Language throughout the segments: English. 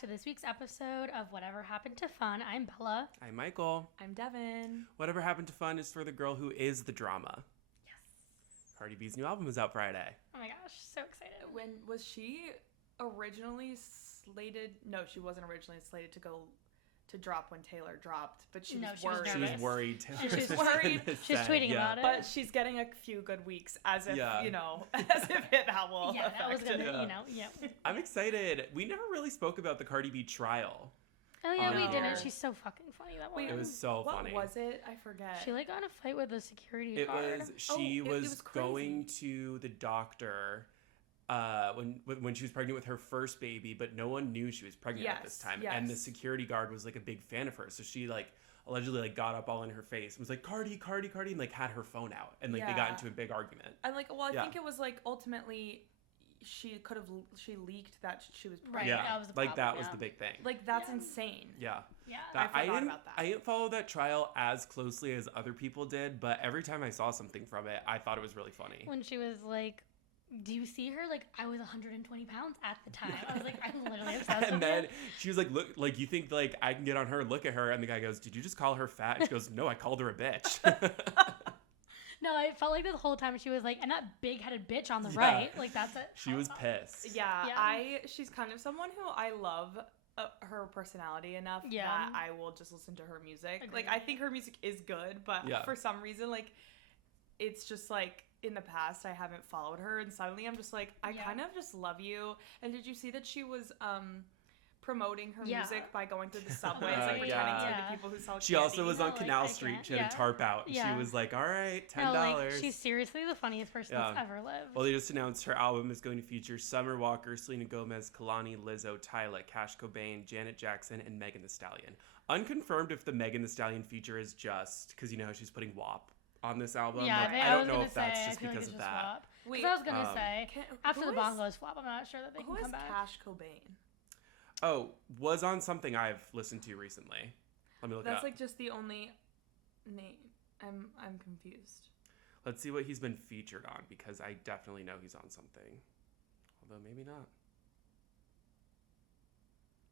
to this week's episode of Whatever Happened to Fun. I'm Bella. I'm Michael. I'm Devin. Whatever Happened to Fun is for the girl who is the drama. Yes. Cardi B's new album is out Friday. Oh my gosh, so excited. When was she originally slated? No, she wasn't originally slated to drop when Taylor dropped, but she was worried. She was worried. She was worried. She was tweeting about it. But she's getting a few good weeks, as if, as if that will affect that was gonna, it. I'm excited. We never really spoke about the Cardi B trial. Oh yeah, we didn't. She's so fucking funny, that one. It was so funny. What was it? I forget. She got in a fight with a security guard. She was going to the doctor when she was pregnant with her first baby, but no one knew she was pregnant at this time. Yes. And the security guard was a big fan of hers. So she allegedly got up all in her face and was like, Cardi, Cardi, Cardi, and had her phone out. And they got into a big argument. And I think it was ultimately she leaked that she was pregnant. Right, that was the problem, that was the big thing. That's insane. Yeah. Yeah. I forgot about that. I didn't follow that trial as closely as other people did, but every time I saw something from it, I thought it was really funny. When she was like, do you see her? I was 120 pounds at the time. I was I'm literally obsessed with And then her. she was look, you think I can get on her, look at her. And the guy goes, did you just call her fat? And she goes, no, I called her a bitch. No, I felt like the whole time she was and that big-headed bitch on the right. That's it. She was pissed. Yeah, she's kind of someone who I love her personality enough that I will just listen to her music. Agreed. I think her music is good, but for some reason, it's just in the past I haven't followed her, and suddenly I'm just I kind of just love you. And did you see that she was promoting her music by going through the subways, pretending to be the people who sell candy? She also was on Canal Street. She had a tarp out. And she was like, all right, $10. She's seriously the funniest person that's ever lived. Well, they just announced her album is going to feature Summer Walker, Selena Gomez, Kalani, Lizzo, Tyla, Cash Cobain, Janet Jackson, and Megan Thee Stallion. Unconfirmed if the Megan Thee Stallion feature is just because how she's putting WAP on this album. I don't know if that's just because of that. Because I was going to say, after the Bongos flop, I'm not sure that they can come back. Who is Cash Cobain? Oh, was on something I've listened to recently. Let me look it up. That's just the only name. I'm confused. Let's see what he's been featured on, because I definitely know he's on something. Although maybe not.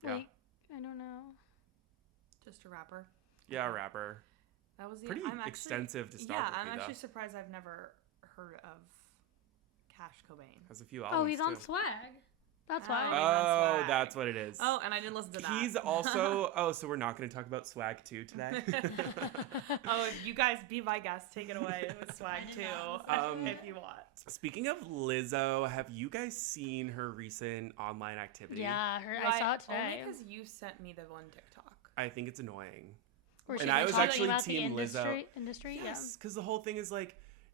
Yeah. I don't know. Just a rapper? Yeah, a rapper. That was pretty extensive discography. Yeah, I'm actually surprised I've never heard of Cash Cobain. Has a few albums. Oh, he's on too. Swag. That's why. Oh, that's what it is. Oh, and I didn't listen to that. He's also... so we're not going to talk about Swag 2 today? You guys be my guest. Take it away with Swag 2 if you want. Speaking of Lizzo, have you guys seen her recent online activity? Yeah, I saw it today. Only because you sent me the one TikTok. I think it's annoying. And I was actually team Lizzo. Industry? Yes, because the whole thing is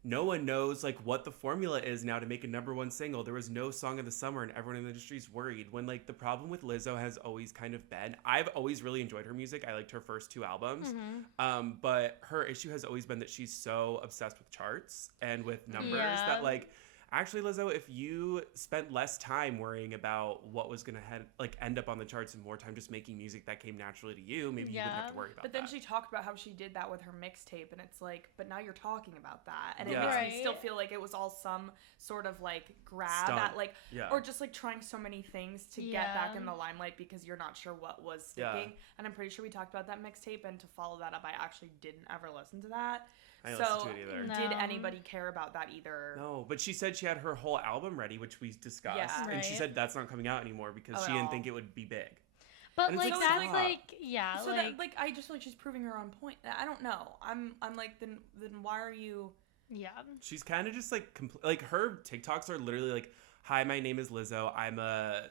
no one knows what the formula is now to make a #1 single. There was no song of the summer and everyone in the industry is worried. When the problem with Lizzo has always kind of been, I've always really enjoyed her music. I liked her first 2 albums. Mm-hmm. But her issue has always been that she's so obsessed with charts and with numbers that actually, Lizzo, if you spent less time worrying about what was going to end up on the charts and more time just making music that came naturally to you, maybe you wouldn't have to worry about that. But then she talked about how she did that with her mixtape, and it's but now you're talking about that. And it makes me still feel like it was all some sort of grab Stunt. at or just trying so many things to get back in the limelight because you're not sure what was sticking. And I'm pretty sure we talked about that mixtape, and to follow that up, I actually didn't ever listen to that. I didn't listen to it either. Did anybody care about that either? No, but she said she had her whole album ready, which we discussed. Yeah. And she said that's not coming out anymore because she didn't think it would be big. But that's So that I just feel like she's proving her on point. I don't know. I'm then why are you? Yeah. She's kind of just her TikToks are literally hi, my name is Lizzo. I'm a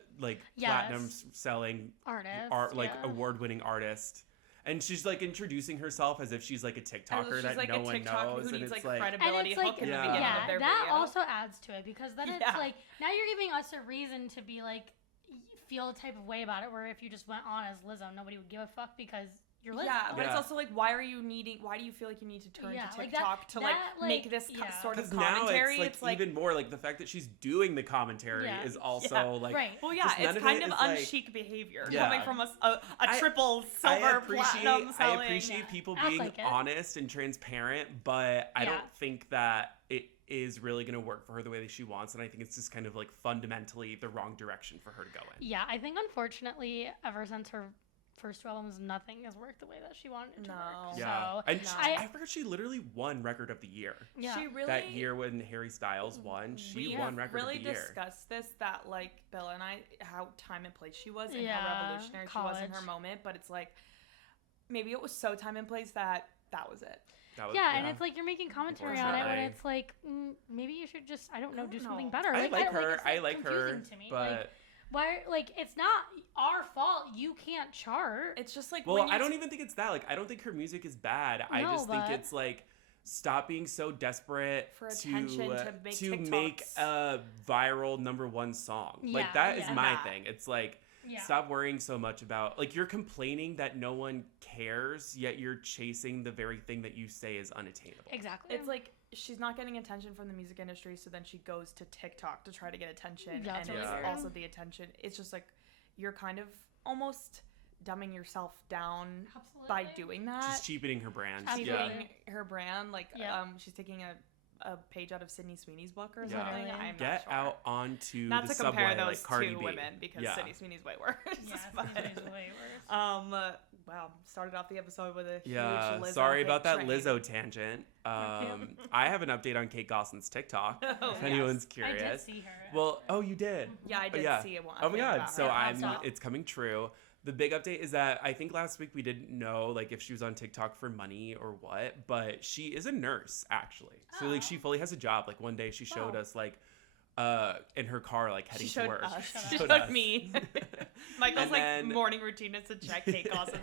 platinum selling artist, award-winning artist. And she's introducing herself as if she's a TikToker that no one knows. Who needs it's credibility hook in the beginning of their that video. also adds to it because then it's now you're giving us a reason to be feel a type of way about it. Where if you just went on as Lizzo, nobody would give a fuck because you're Lizzo. Yeah, but it's also why do you feel like you need to turn to TikTok to make this sort of commentary? Now it's even more the fact that she's doing the commentary is also right. Well, it's kind of unchic behavior coming from a triple silver platinum selling. I appreciate people being honest and transparent, but I don't think that is really going to work for her the way that she wants. And I think it's just kind of like fundamentally the wrong direction for her to go in. Yeah, I think unfortunately, ever since her first two albums, nothing has worked the way that she wanted it to work. Yeah. So, and I forgot she literally won Record of the Year. Yeah. She really, that year when Harry Styles won, she won Record of the Year. We really discussed this, that like Bella and I, how time and place she was and how revolutionary she was in her moment. But it's like, maybe it was so time and place that was it. And it's like you're making commentary on it when it's like, maybe you should just, I don't know, do something better. I like her. I like her. To me. But... Like, why? Like, it's not our fault. You can't chart. It's just like, well, I don't even think it's that. Like, I don't think her music is bad. I just think it's like, stop being so desperate for attention to make a viral #1 song. Like, that is my thing. It's like, stop worrying so much about, like, you're complaining that no one cares, yet you're chasing the very thing that you say is unattainable. Exactly. It's like, she's not getting attention from the music industry, so then she goes to TikTok to try to get attention. And it's also the attention. It's just like, you're kind of almost dumbing yourself down by doing that. She's cheapening her brand. Her brand. Like, she's taking a page out of Sydney Sweeney's book or something. I'm Get not sure. out onto not the to compare subway, those like Cardi two B. women, because Sydney Sweeney's way worse. Yeah, Sydney's way worse. Wow, started off the episode with a huge Lizzo sorry about that train. Lizzo tangent. I have an update on Kate Gosselin's TikTok. If anyone's curious. I did see her. Well, you did. Yeah, I did see it once. Oh my god! So it's coming true. The big update is that I think last week we didn't know like if she was on TikTok for money or what, but she is a nurse actually. So like she fully has a job. Like one day she showed us like in her car like heading to work. She showed me. Michael's like morning routine is to check Kate Gosselin's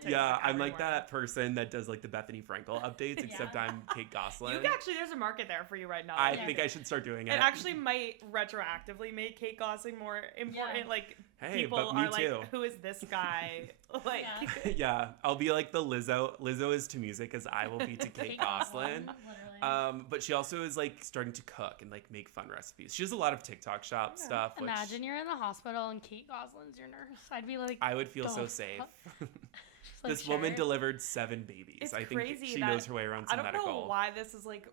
TikTok I'm like that person that does like the Bethany Frankel updates, except I'm Kate Gosselin. There's a market there for you right now. I think I should start doing it. It actually might retroactively make Kate Gosselin more important. Like people but me are too. like, who is this guy? Like I'll be like the Lizzo. Lizzo is to music as I will be to Kate Gosselin. But she also is like starting to cook and like make fun recipes. She does a lot of TikTok shop stuff. Imagine you're in the hospital and Kate Gosselin's your nurse. I'd be like, I would feel so safe. This woman delivered 7 babies. It's I think crazy she knows her way around some medical. I don't know why this is like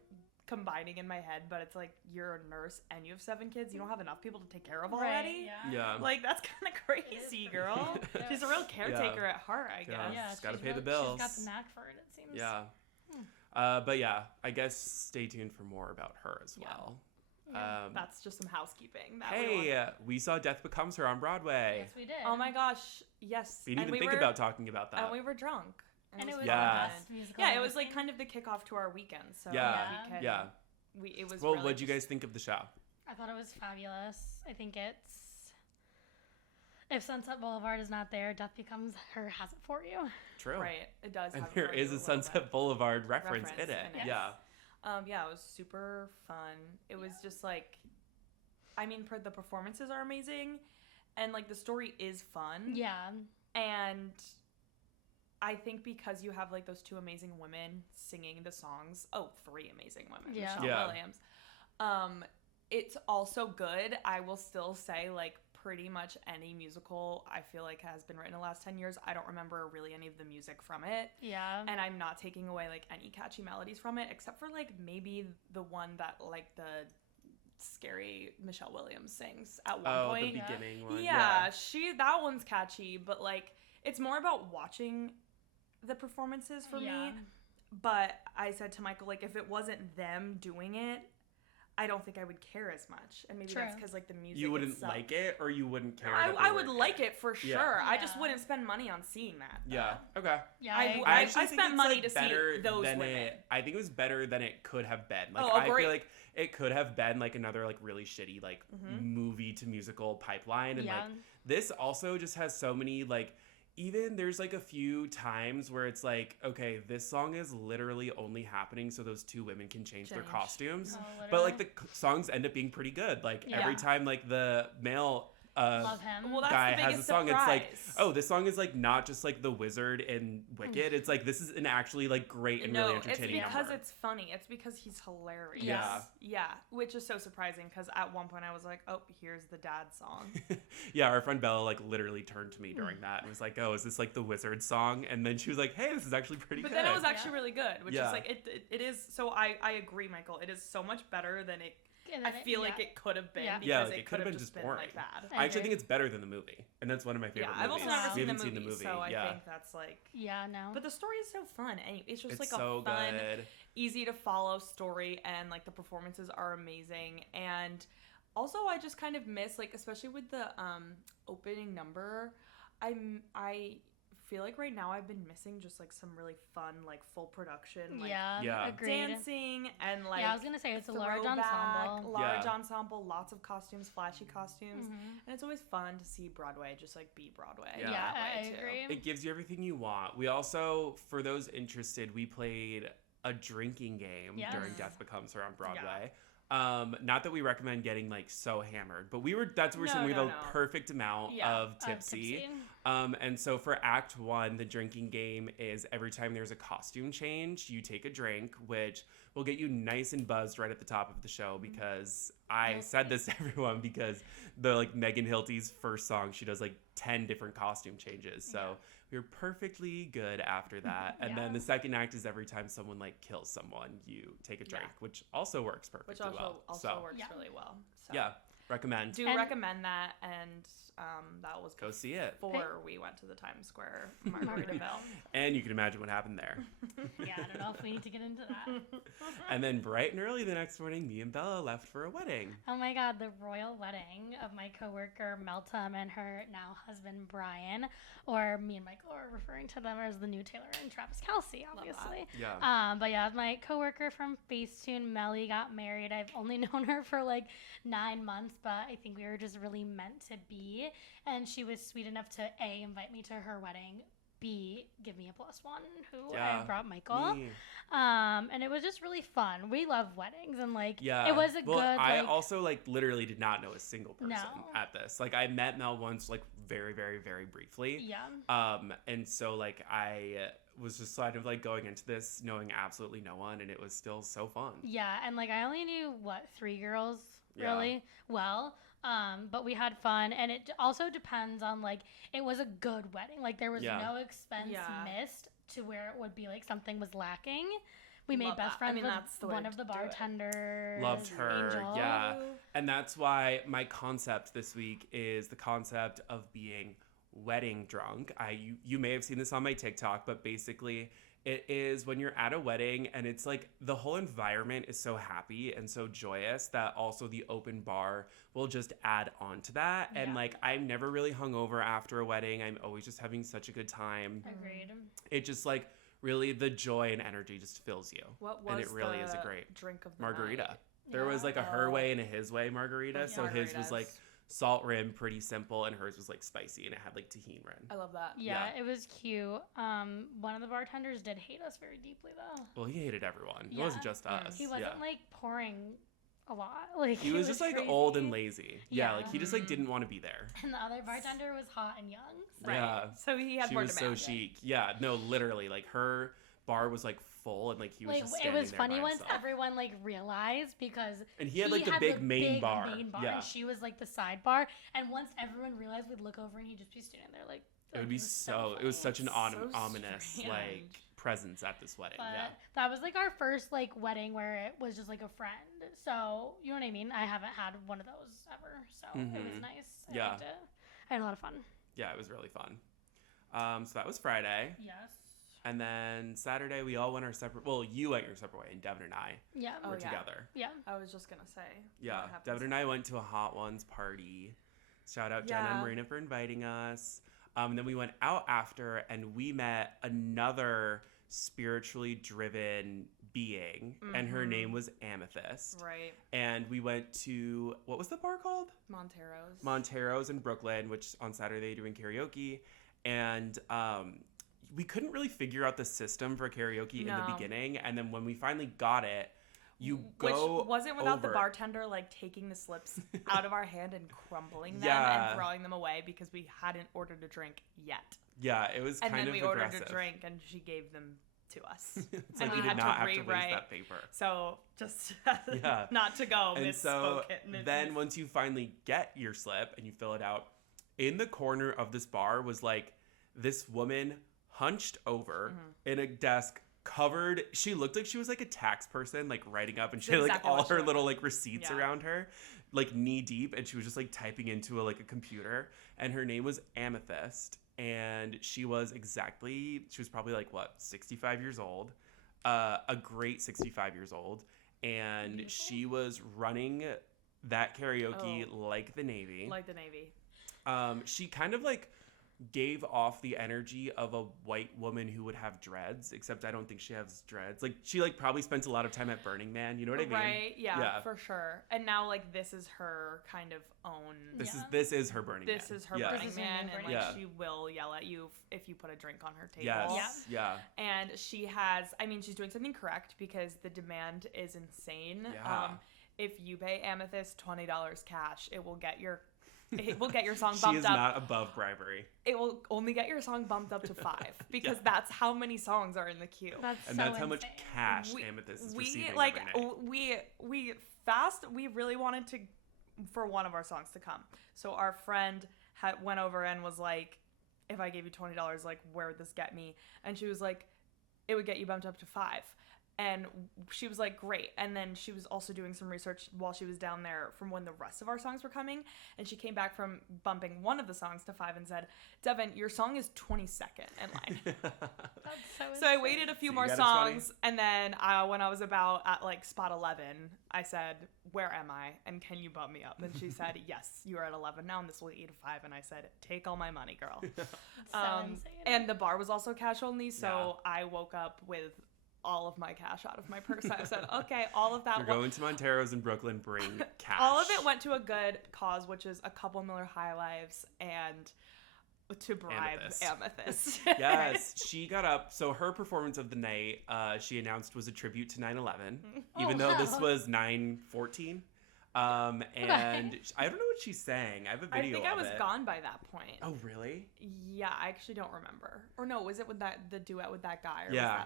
combining in my head, but it's like you're a nurse and you have 7 kids. You don't have enough people to take care of already. Yeah. Like that's kind of crazy, girl. She's a real caretaker at heart, I guess. Yeah, she's got to pay the bills. She's got the knack for it. It seems. Yeah. But I guess stay tuned for more about her as well. That's just some housekeeping. We saw Death Becomes Her on Broadway. Yes, we did. Oh my gosh, yes. We didn't even think about talking about that. And we were drunk. And it was the best musical. Yeah, it was like kind of the kickoff to our weekend. So it was. Well, what'd you guys think of the show? I thought it was fabulous. I think if Sunset Boulevard is not there, Death Becomes Her has it for you. True. Right. It does. And there is a Sunset Boulevard reference in it. Yes. It was super fun. It was just like, I mean, the performances are amazing, and like the story is fun. Yeah. And I think because you have like those 2 amazing women singing the songs. 3 amazing women. Yeah. Michelle Williams. It's also good. I will still say like pretty much any musical I feel like has been written in the last 10 years. I don't remember really any of the music from it. Yeah. And I'm not taking away like any catchy melodies from it, except for like maybe the one that like the scary Michelle Williams sings at one point. The beginning one. Yeah, that one's catchy, but like it's more about watching the performances for me. But I said to Michael, like, if it wasn't them doing it, I don't think I would care as much. And maybe that's because like the music you wouldn't like it, or you wouldn't care. I would like it for sure. Yeah. I just wouldn't spend money on seeing that. Yeah. Okay. Yeah. I spent money to see those women. I think it was better than it could have been. Like I feel like it could have been like another like really shitty like movie to musical pipeline, and like this also just has so many like. Even there's like a few times where it's like, okay, this song is literally only happening so those 2 women can change their costumes. But like the songs end up being pretty good. Like every time like the male Love him. Well, guy has a song. Surprise. It's like, this song is like not just like the Wizard and Wicked. It's like this is an actually like great and really entertaining it's because number. it's funny. It's because he's hilarious. Yeah, which is so surprising because at one point I was like, oh, here's the dad song. Yeah, our friend Bella like literally turned to me during that and was like, oh, is this like the Wizard song? And then she was like, hey, this is actually pretty good. But then it was actually really good, which is like it is. So I agree, Michael. It is so much better than it. I feel like it could have been because it could have just been like bad. I actually think it's better than the movie, and that's one of my favorite movies. I've also never we haven't seen the movie, so I think that's like no. But the story is so fun. Anyway, it's just like so a fun, good. easy to follow story, and like the performances are amazing. And also, I just kind of miss like, especially with the opening number, I feel like right now I've been missing just like some really fun like full production like agreed. dancing and like I was gonna say it's a large ensemble, lots of costumes, flashy costumes, and it's always fun to see Broadway just like be Broadway. I agree. It gives you everything you want. We also, for those interested, we played a drinking game during Death Becomes Her on Broadway. Not that we recommend getting like so hammered, but that's what we're saying. We have a perfect amount of tipsy. And so for Act 1, the drinking game is every time there's a costume change, you take a drink, which will get you nice and buzzed right at the top of the show, because I said this to everyone because the like Megan Hilty's first song, she does like 10 different costume changes. So we were perfectly good after that. And then the second act is every time someone like kills someone, you take a drink, which also works perfectly well. Which also works really well. So. Yeah. Recommend. Recommend that, and that was go see it before we went to the Times Square Margaritaville. And you can imagine what happened there. I don't know if we need to get into that. And then bright and early the next morning, me and Bella left for a wedding. Oh my God, the royal wedding of my coworker Meltem and her now husband Brian, or me and Michael are referring to them as the new Taylor and Travis Kelsey, obviously. But my coworker from Facetune, Melly, got married. I've only known her for like 9 months, but I think we were just really meant to be. And she was sweet enough to A, invite me to her wedding, B, give me a +1, who I brought Michael. And it was just really fun. We love weddings, and like it was a good. I also like literally did not know a single person at this. Like I met Mel once, like very, very, very briefly. And so like I was just sort of like going into this knowing absolutely no one, and it was still so fun. And like I only knew 3 girls really well. But we had fun, and it also depends on like it was a good wedding. Like there was no expense missed to where it would be like something was lacking. We made best friends with one of the bartenders. Loved her, Angel. And that's why my concept this week is the concept of being wedding drunk. You may have seen this on my TikTok, but basically it is when you're at a wedding and it's like the whole environment is so happy and so joyous that also the open bar will just add on to that. And like I'm never really hungover after a wedding. I'm always just having such a good time. Agreed. It just like really the joy and energy just fills you. What was and it really is a great drink of the margarita. night? There was like a her way and a his way margarita. So his was like salt rim, pretty simple, and hers was like spicy and it had like tahini rim. I love that. Yeah, it was cute. One of the bartenders did hate us very deeply though. Well, he hated everyone. It wasn't just us. He wasn't like pouring a lot. Like he was just like crazy. Old and lazy. Like he just like didn't want to be there. And the other bartender was hot and young. So. Right. So he had more demand. She was so chic. Yeah, no, literally, like her bar was like full and like he was just standing there. It was funny by once himself. Everyone like realized because and he had like the big main bar. And she was like the side bar. And once everyone realized, we'd look over and he'd just be standing there like. It would be so. It was such an ominous like presence at this wedding. But that was like our first like wedding where it was just like a friend. So you know what I mean. I haven't had one of those ever, so it was nice. I liked it. I had a lot of fun. Yeah, it was really fun. So that was Friday. Yes. And then Saturday we all went our separate. Well, you went your separate way, and Devin and I were together. Yeah. I was just gonna say. Yeah, Devin and I went to a Hot Ones party. Shout out Jenna and Marina for inviting us. And then we went out after, and we met another spiritually driven being, and her name was Amethyst. Right. And we went to, what was the bar called? Montero's in Brooklyn, which on Saturday doing karaoke. And we couldn't really figure out the system for karaoke in the beginning. And then when we finally got it, You go Which wasn't without over. the bartender like taking the slips out of our hand and crumbling them and throwing them away because we hadn't ordered a drink yet. Yeah, it was kind of aggressive. And then we ordered a drink and she gave them to us. So we did not have to waste that paper. So just not to go and misspoken. So then once you finally get your slip and you fill it out, in the corner of this bar was like this woman hunched over in a desk covered. She looked like she was like a tax person, like writing up, and she had like all her little like receipts around her, like knee deep, and she was just like typing into a computer. And her name was Amethyst, and she was probably like 65 years old, a great 65 years old, and she was running that karaoke like the Navy. She kind of like gave off the energy of a white woman who would have dreads, except I don't think she has dreads. Like she like probably spent a lot of time at Burning Man, you know what I mean? Right, yeah, for sure. And now like this is her kind of own this is her Burning Man. This is her Burning Man, and like she will yell at you if you put a drink on her table. Yeah. And she has, I mean, she's doing something correct because the demand is insane. If you pay Amethyst $20 cash, it will get your song bumped up. She is not above bribery. It will only get your song bumped up to 5 because that's how many songs are in the queue. That's how much cash Amethyst is receiving like every night. We really wanted to for one of our songs to come. So our friend went over and was like, if I gave you $20, like where would this get me? And she was like, it would get you bumped up to 5. And she was like, great. And then she was also doing some research while she was down there from when the rest of our songs were coming. And she came back from bumping one of the songs to 5 and said, Devin, your song is 22nd in line. That's so I waited a few more songs. And then when I was about at like spot 11, I said, where am I? And can you bump me up? And she said, yes, you are at 11 now. And this will get you to 5. And I said, take all my money, girl. Insane. And the bar was also cash only. So I woke up with all of my cash out of my purse. I said, okay, all of that. You're going to Montero's in Brooklyn, bring cash. All of it went to a good cause, which is a couple Miller High Lives and to bribe Amethyst. Yes, she got up. So her performance of the night, she announced, was a tribute to 9/11, even though this was 9/14. And I don't know what she sang. I have a video of it. I think I was gone by that point. Oh, really? Yeah, I actually don't remember. Or no, was it with the duet with that guy? Or yeah.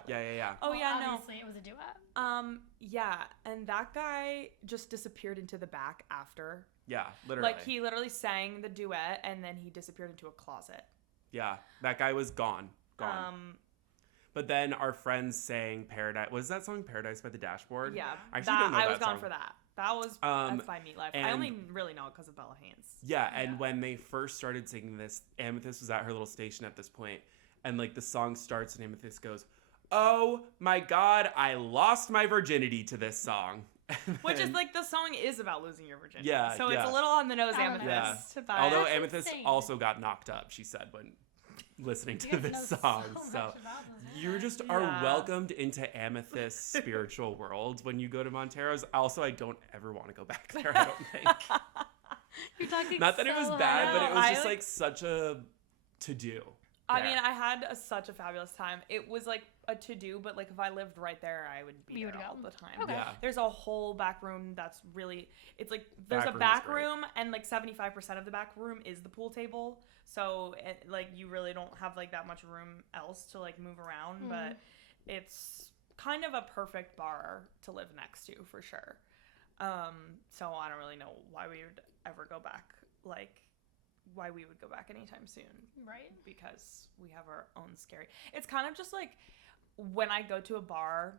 Oh, yeah, no. Obviously, it was a duet. Yeah, and that guy just disappeared into the back after. Yeah, literally. Like, he literally sang the duet, and then he disappeared into a closet. Yeah, that guy was gone. But then our friends sang Paradise. Was that song Paradise by the Dashboard? Yeah, I actually didn't know I was that gone song. for that. That was that's by Meatlife. I only really know it because of Bella Haynes. Yeah, and when they first started singing this, Amethyst was at her little station at this point, and like the song starts and Amethyst goes, "Oh my God, I lost my virginity to this song." Which is like, the song is about losing your virginity. Yeah, so it's a little on the nose, Amethyst. Yeah. Although Amethyst also got knocked up, she said, when listening to this song. So you just are welcomed into Amethyst's spiritual world when you go to Montero's. Also, I don't ever want to go back there, I don't think. You're talking Not that it was bad, but it was just like such a to-do. I mean, I had such a fabulous time. It was like a to-do, but like if I lived right there, I would be there all the time. Okay. Yeah. There's a whole back room that's really, it's like, there's a back room and like 75% of the back room is the pool table. So like you really don't have like that much room else to like move around, but it's kind of a perfect bar to live next to for sure. So I don't really know why we would ever go back, why we would go back anytime soon. Right. Because we have our own scary. It's kind of just like when I go to a bar,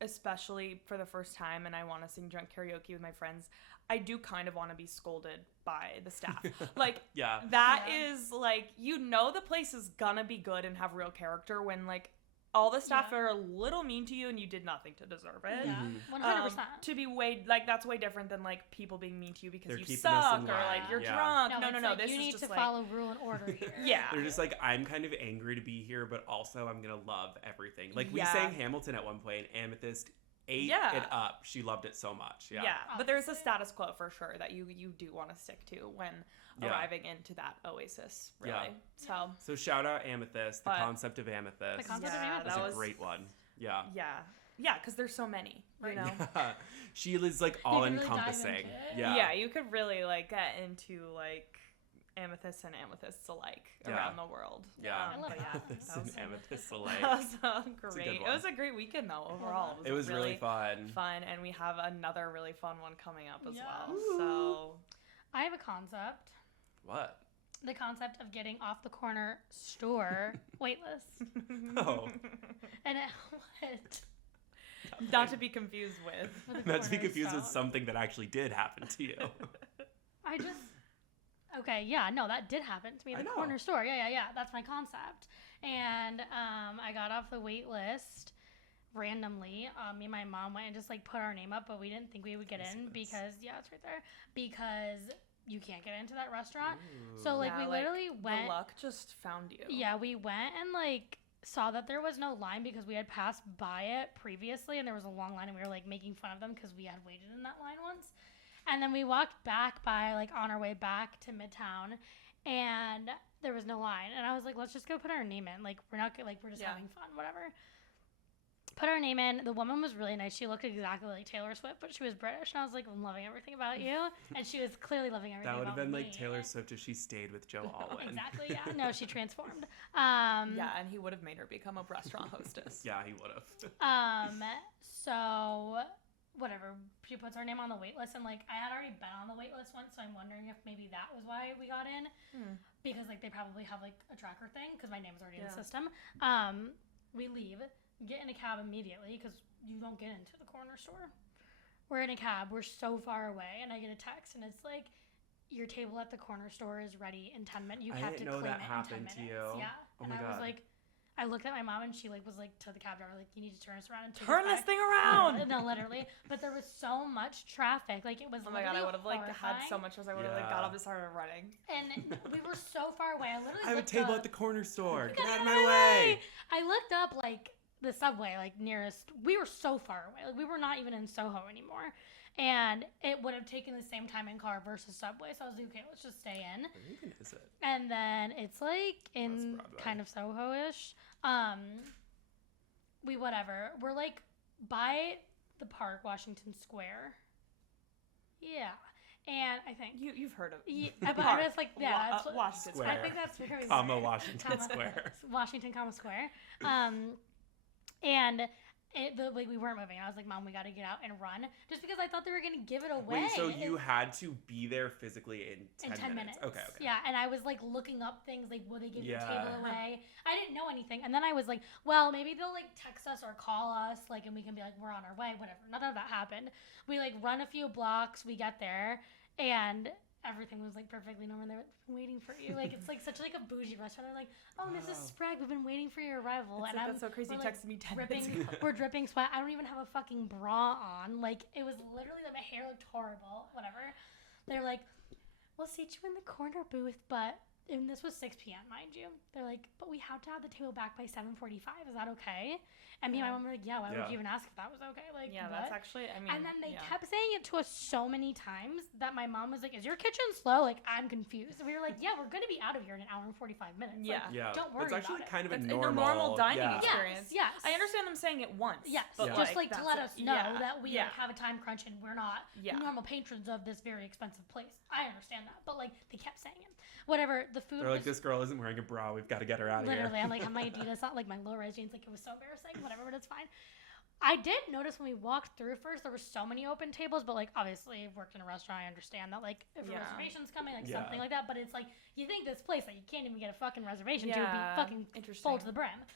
especially for the first time, and I want to sing drunk karaoke with my friends, I do kind of want to be scolded by the staff. Like, that is like, you know, the place is gonna be good and have real character when like all the staff are a little mean to you and you did nothing to deserve it. Yeah, 100%. To be way, like, that's way different than like people being mean to you because you keeping suck or like you're drunk. No. Like, This you is need just to like, follow rule and order here. They're just like, I'm kind of angry to be here, but also I'm gonna love everything. Like we sang Hamilton at one point. Amethyst ate it up. She loved it so much. Yeah, but there's a status quo for sure that you do want to stick to when arriving into that oasis, really. So shout out Amethyst, the concept of Amethyst. The concept of Amethyst is a great one. Yeah. Yeah, because there's so many, you know? Yeah. She is, like, all-encompassing. Yeah, you could really, like, get into, like, amethysts and amethysts alike around the world. Yeah. I love amethysts and amethysts alike. That was great. It was a great weekend, though, overall. It was really fun. And we have another really fun one coming up as well. Ooh. So, I have a concept. What? The concept of getting off the corner store waitlist. Oh. And what? Not to be confused with. Not to be confused with something that actually did happen to you. Okay, yeah, no, that did happen to me at the corner store. Yeah, that's my concept. And I got off the wait list randomly. Me and my mom went and just, like, put our name up, but we didn't think we would get in because, it's right there, because you can't get into that restaurant. Ooh. So, like, we literally went. The luck just found you. Yeah, we went and, like, saw that there was no line because we had passed by it previously, and there was a long line, and we were, like, making fun of them because we had waited in that line once. And then we walked back by, like, on our way back to Midtown, and there was no line. And I was like, let's just go put our name in. Like, we're not, like, we're just having fun, whatever. Put our name in. The woman was really nice. She looked exactly like Taylor Swift, but she was British. And I was like, I'm loving everything about you. And she was clearly loving everything about me. That would have been like Taylor Swift if she stayed with Joe Alwyn. Exactly, yeah. No, she transformed. Yeah, and he would have made her become a restaurant hostess. Yeah, he would have. So... whatever, she puts our name on the wait list, and, like, I had already been on the wait list once, so I'm wondering if maybe that was why we got in, because, like, they probably have, like, a tracker thing, because my name's already in the system. We leave, get in a cab immediately, because you don't get into the corner store. We're in a cab, we're so far away, and I get a text, and it's like, your table at the corner store is ready in 10 minutes. You have to claim it in 10 minutes. I didn't know that happened to you. Yeah. Oh my God. I was like, I looked at my mom, and she, like, was like to the cab driver, like, you need to turn us around and turn this thing around. No, literally. But there was so much traffic, like, it was. Oh my God, I would have, like, had so much as I would have, like, got up and started running. And we were so far away. I literally. I have a table at the corner store. Get out of my way. I looked up, like, the subway, like, nearest. We were so far away. Like, we were not even in Soho anymore. And it would have taken the same time in car versus subway. So I was like, okay, let's just stay in. Where even is it? And then it's, like, in kind of Soho-ish. We're, like, by the park, Washington Square. Yeah. And I think you've heard of it. Yeah, but I was like, yeah, Washington Square. I think that's very Washington Square. Washington, Square. And we weren't moving. I was like, Mom, we got to get out and run, just because I thought they were gonna give it away. Wait, so you had to be there physically in 10 minutes? Okay. Yeah, and I was like looking up things like, will they give your table away? I didn't know anything, and then I was like, well, maybe they'll like text us or call us, like, and we can be like, we're on our way, whatever. None of that happened. We like run a few blocks, we get there, and everything was like perfectly normal. They're waiting for you. Like, it's like such like a bougie restaurant. They're like, oh, Mrs. Sprague, we've been waiting for your arrival. And that's so crazy. You texted me 10 minutes ago. We're dripping sweat. I don't even have a fucking bra on. Like, it was literally like my hair looked horrible. Whatever. They're like, we'll seat you in the corner booth, but. And this was 6 p.m., mind you. They're like, but we have to have the table back by 7:45. Is that okay? And me and my mom were like, yeah, why would you even ask if that was okay? Like, yeah, what? That's actually, I mean. And then they kept saying it to us so many times that my mom was like, is your kitchen slow? Like, I'm confused. And we were like, yeah, we're going to be out of here in an hour and 45 minutes. Yeah. Like, don't worry about it. It's actually kind of a normal dining experience. Yes. I understand them saying it once. Yes. But just like to let us know that we like, have a time crunch and we're not normal patrons of this very expensive place. I understand that. But like, they kept saying it. Whatever, the food. They're like, this girl isn't wearing a bra. We've got to get her out of here. Literally, I'm like, my Adidas, like my low-rise jeans, like it was so embarrassing. Whatever, but it's fine. I did notice when we walked through first, there were so many open tables, but like obviously, I've worked in a restaurant. I understand that like if a reservation's coming, like something like that. But it's like you think this place that you can't even get a fucking reservation to would be fucking full to the brim.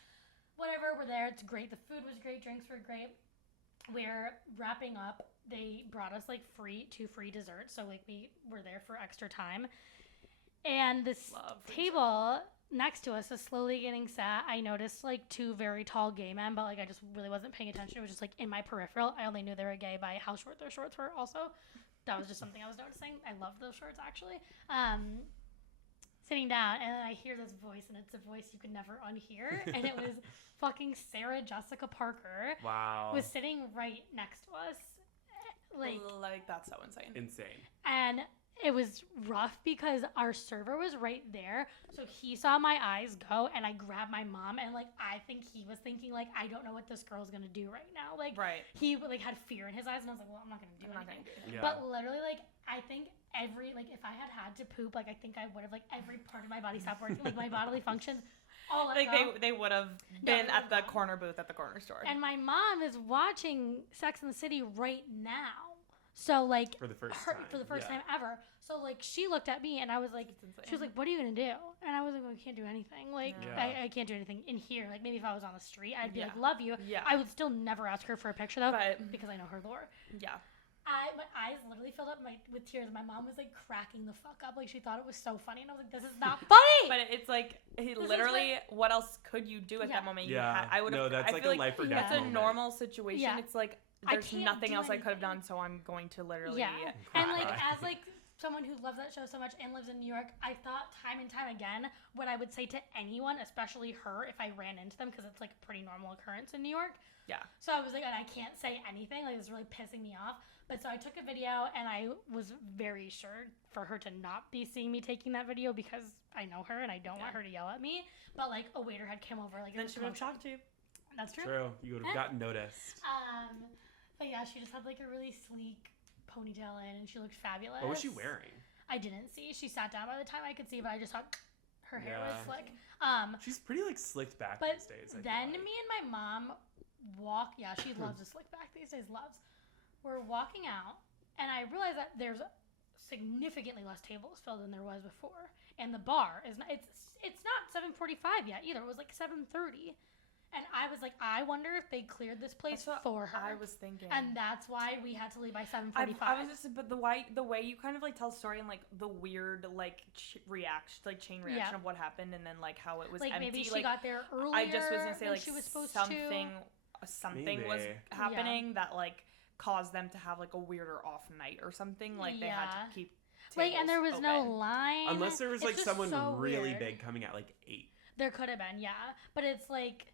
Whatever, we're there. It's great. The food was great. Drinks were great. We're wrapping up. They brought us like two free desserts, so like we were there for extra time. And this table next to us is slowly getting sat. I noticed like two very tall gay men, but like I just really wasn't paying attention. It was just like in my peripheral. I only knew they were gay by how short their shorts were also. That was just something I was noticing. I love those shorts actually. Sitting down, and then I hear this voice, and it's a voice you could never unhear. And it was fucking Sarah Jessica Parker. Wow. Was sitting right next to us. Like that's so insane. And it was rough because our server was right there. So he saw my eyes go and I grabbed my mom and like I think he was thinking like I don't know what this girl's gonna do right now. Like he like had fear in his eyes and I was like, well, I'm not gonna do anything. But literally like I think every like if I had to poop, like I think I would have like every part of my body stopped working, like my bodily functions. All like they would have been at the corner booth at the corner store. And my mom is watching Sex and the City right now. So like for the first time ever. So like she looked at me and I was like, she was like, "What are you gonna do?" And I was like, well, "I can't do anything. Like I can't do anything in here. Like maybe if I was on the street, I'd be like, love you. Yeah. I would still never ask her for a picture though, because I know her lore. Yeah. My eyes literally filled up with tears. My mom was like cracking the fuck up. Like she thought it was so funny. And I was like, this is not funny. But it's like, what else could you do at that moment? I would have. No, that's like a life or death moment. It's a normal situation. Yeah. It's like, there's nothing else I could have done. So I'm going to literally. Yeah. And like, as like someone who loves that show so much and lives in New York, I thought time and time again what I would say to anyone, especially her, if I ran into them, because it's like a pretty normal occurrence in New York. Yeah. So I was like, and I can't say anything. Like, it's really pissing me off. But so I took a video, and I was very sure for her to not be seeing me taking that video because I know her, and I don't want her to yell at me. But, like, a waiter had come over. Like, then she would have talked to you. That's true. True. You would have gotten noticed. But, yeah, she just had, like, a really sleek ponytail in, and she looked fabulous. What was she wearing? I didn't see. She sat down by the time I could see, but I just thought her hair was slick. She's pretty, like, slicked back these days. Then me and my mom she loves a slick back these days, We're walking out, and I realized that there's significantly less tables filled than there was before, and the bar is not, it's not 7:45 yet either. It was like 7:30, and I was like, I wonder if they cleared this place for her. I was thinking, and that's why we had to leave by 7:45. I was just, but the way you kind of like tell the story and like the weird like chain reaction of what happened, and then like how it was like empty. Maybe she got there earlier. I just was gonna say like she was supposed something was happening that like caused them to have like a weirder off night or something. Like they had to keep like, and there was open. No line unless there was like someone really big coming at like 8. There could have been, but it's like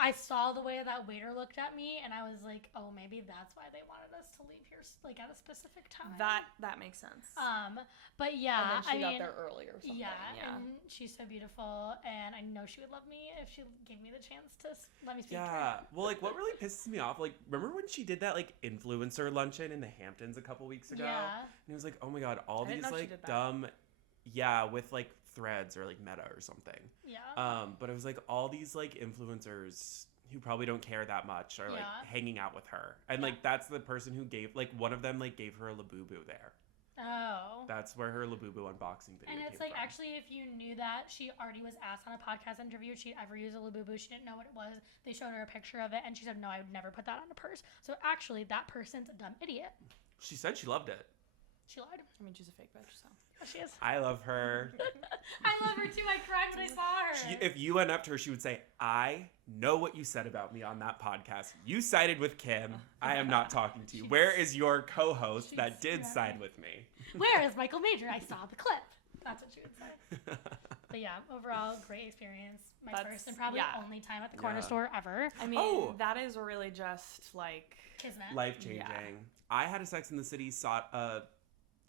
I saw the way that waiter looked at me, and I was like, oh, maybe that's why they wanted us to leave here like at a specific time. That makes sense. But yeah, and then she got there earlier or something. Yeah, and she's so beautiful, and I know she would love me if she gave me the chance to let me speak to her. Yeah, well, like what really pisses me off, like remember when she did that like influencer luncheon in the Hamptons a couple weeks ago? Yeah. And it was like, oh my god, all these like dumb, with like Threads or like Meta or something. Yeah. But it was like all these like influencers who probably don't care that much are like hanging out with her, and like that's the person who gave like one of them like gave her a Labubu there. Oh. That's where her Labubu unboxing video And it's came like from. Actually, if you knew that, she already was asked on a podcast interview if she'd ever use a Labubu. She didn't know what it was. They showed her a picture of it, and she said, no, I would never put that on a purse. So actually, that person's a dumb idiot. She said she loved it. She lied. I mean, she's a fake bitch, so. Oh, she is. I love her. I love her too. I cried when I saw her. If you went up to her, she would say, I know what you said about me on that podcast. You sided with Kim. I am not talking to you. Where is your co-host that did side with me? Where is Michael Major? I saw the clip. That's what she would say. But yeah, overall, great experience. My first and probably only time at the corner store ever. I mean, that is really just like... Kismet. Life-changing. Yeah. I had a Sex and the City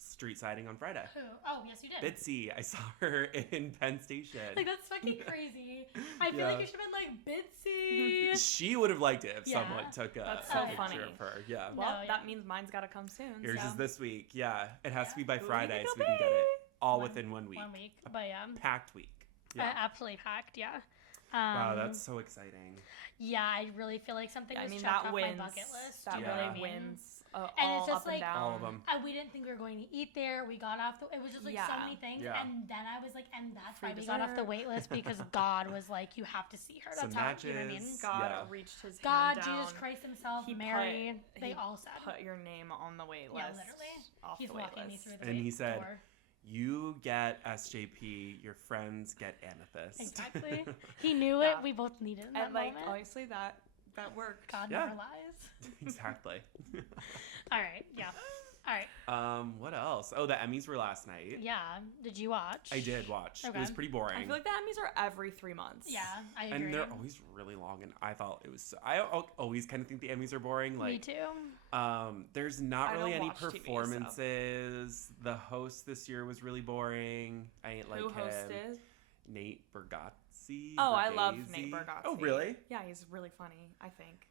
street sighting on Friday. Who? Oh, yes, you did. Bitsy. I saw her in Penn Station. Like, that's fucking crazy. I feel like you should have been like, Bitsy. She would have liked it if someone took a picture of her. Yeah. Well, that means mine's got to come soon. Yours is this week. Yeah. It has to be by Friday so we can get it all within 1 week. 1 week. But yeah. Packed week. Yeah. Absolutely packed, yeah. Wow, that's so exciting. Yeah, I really feel like something was checked off my bucket list. That really wins. And it's just like, all of them. We didn't think we were going to eat there. We got off it was just like so many things. Yeah. And then I was like, and that's why we got off the wait list, because God was like, you have to see her. That's how, you know what I mean? God reached his hand down. Jesus Christ himself, Mary, they all said. Put your name on the wait list. Yeah, literally. He's walking me through the door. And he said, you get SJP, your friends get Amethyst. Exactly. He knew it. We both needed it in that moment. Honestly, that worked. God never lies. Exactly. All right. Yeah. All right. What else? Oh, the Emmys were last night. Yeah. Did you watch? I did watch. Okay. It was pretty boring. I feel like the Emmys are every 3 months. Yeah, I agree. And they're always really long, and I thought it was... I always kind of think the Emmys are boring. Like, me too. There's not really any performances. TV, so. The host this year was really boring. I ain't like him. Who hosted? Nate Bargatze. Oh, I love Nate Bargatze. Oh, really? Yeah, he's really funny, I think.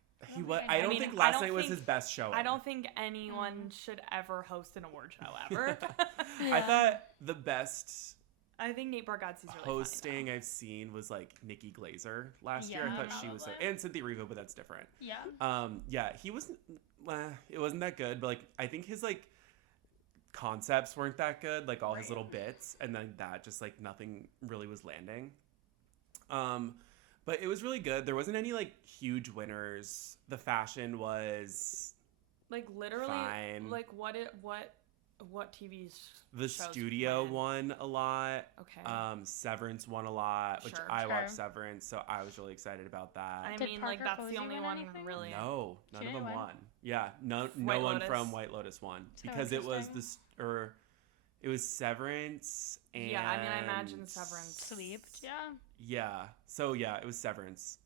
I don't think last night was his best show. I don't think anyone should ever host an award show ever. Yeah. I thought the best... I think Nate Bargatze's really hosting funny, I've seen was like Nikki Glazer last year. I thought she was so, and Cynthia Erivo, but that's different. Yeah. He wasn't. It wasn't that good, but like I think his like concepts weren't that good. Like all his little bits, and then that just like nothing really was landing. But it was really good. There wasn't any like huge winners. The fashion was like literally fine. Like what TV's The Studio won a lot. Okay. Severance won a lot, which I watched Severance, so I was really excited about that. I mean, like that's the only one really. No, none of them won. Yeah, no one from White Lotus won because it was it was Severance and yeah. I mean, I imagine Severance swept. Yeah. Yeah. So yeah, it was Severance.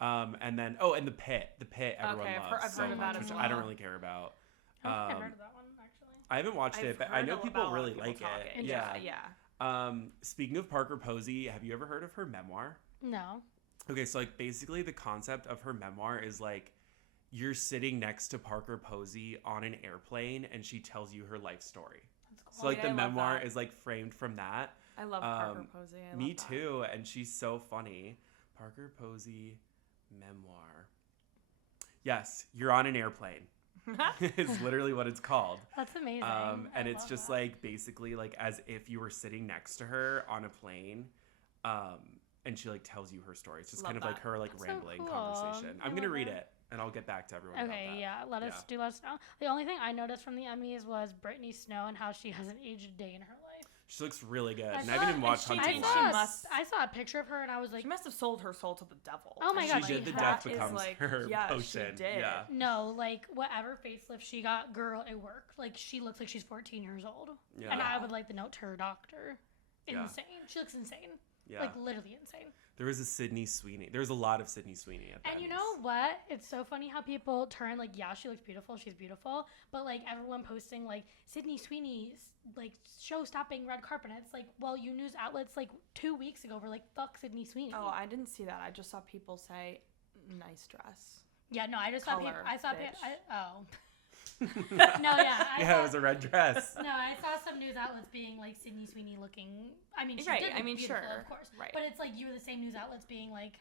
And then and the Pit everyone loves. I've heard of that as well. I don't really care about. I don't think I've heard of that one actually. I haven't watched it, but I know people really like it. Yeah. Speaking of Parker Posey, have you ever heard of her memoir? No. Okay, so like basically the concept of her memoir is like you're sitting next to Parker Posey on an airplane and she tells you her life story. That's cool. So like the memoir is like framed from that. I love Parker Posey. Me too, and she's so funny. Parker Posey memoir. Yes, you're on an airplane. Is literally what it's called. That's amazing. And it's just like basically like as if you were sitting next to her on a plane, and she like tells you her story. It's just kind of like her like rambling conversation. I'm gonna read it and I'll get back to everyone. Okay, about that. Yeah. Let us know. The only thing I noticed from the Emmys was Brittany Snow and how she hasn't aged a day in her life. She looks really good. And I haven't even watched Hunting Wives. I saw a picture of her and I was like... She must have sold her soul to the devil. Oh my God. She did. The death becomes her potion. She did. Yeah. No, like whatever facelift she got, girl, it worked. Like she looks like she's 14 years old. Yeah. And I would like the note to her doctor. Insane. Yeah. She looks insane. Yeah. Like literally insane. There was a Sydney Sweeney. There was a lot of Sydney Sweeney at the And you know what? It's so funny how people turn like, yeah, she looks beautiful. She's beautiful. But like everyone posting like Sydney Sweeney's like show stopping red carpet. And it's like, well, you news outlets like 2 weeks ago were like, fuck Sydney Sweeney. Oh, I didn't see that. I just saw people say nice dress. Yeah, no, I just saw people. I saw people. Oh. It was a red dress. No, I saw some news outlets being like Sydney Sweeney looking. I mean, she did look beautiful, of course. Right. But it's like you were the same news outlets being like,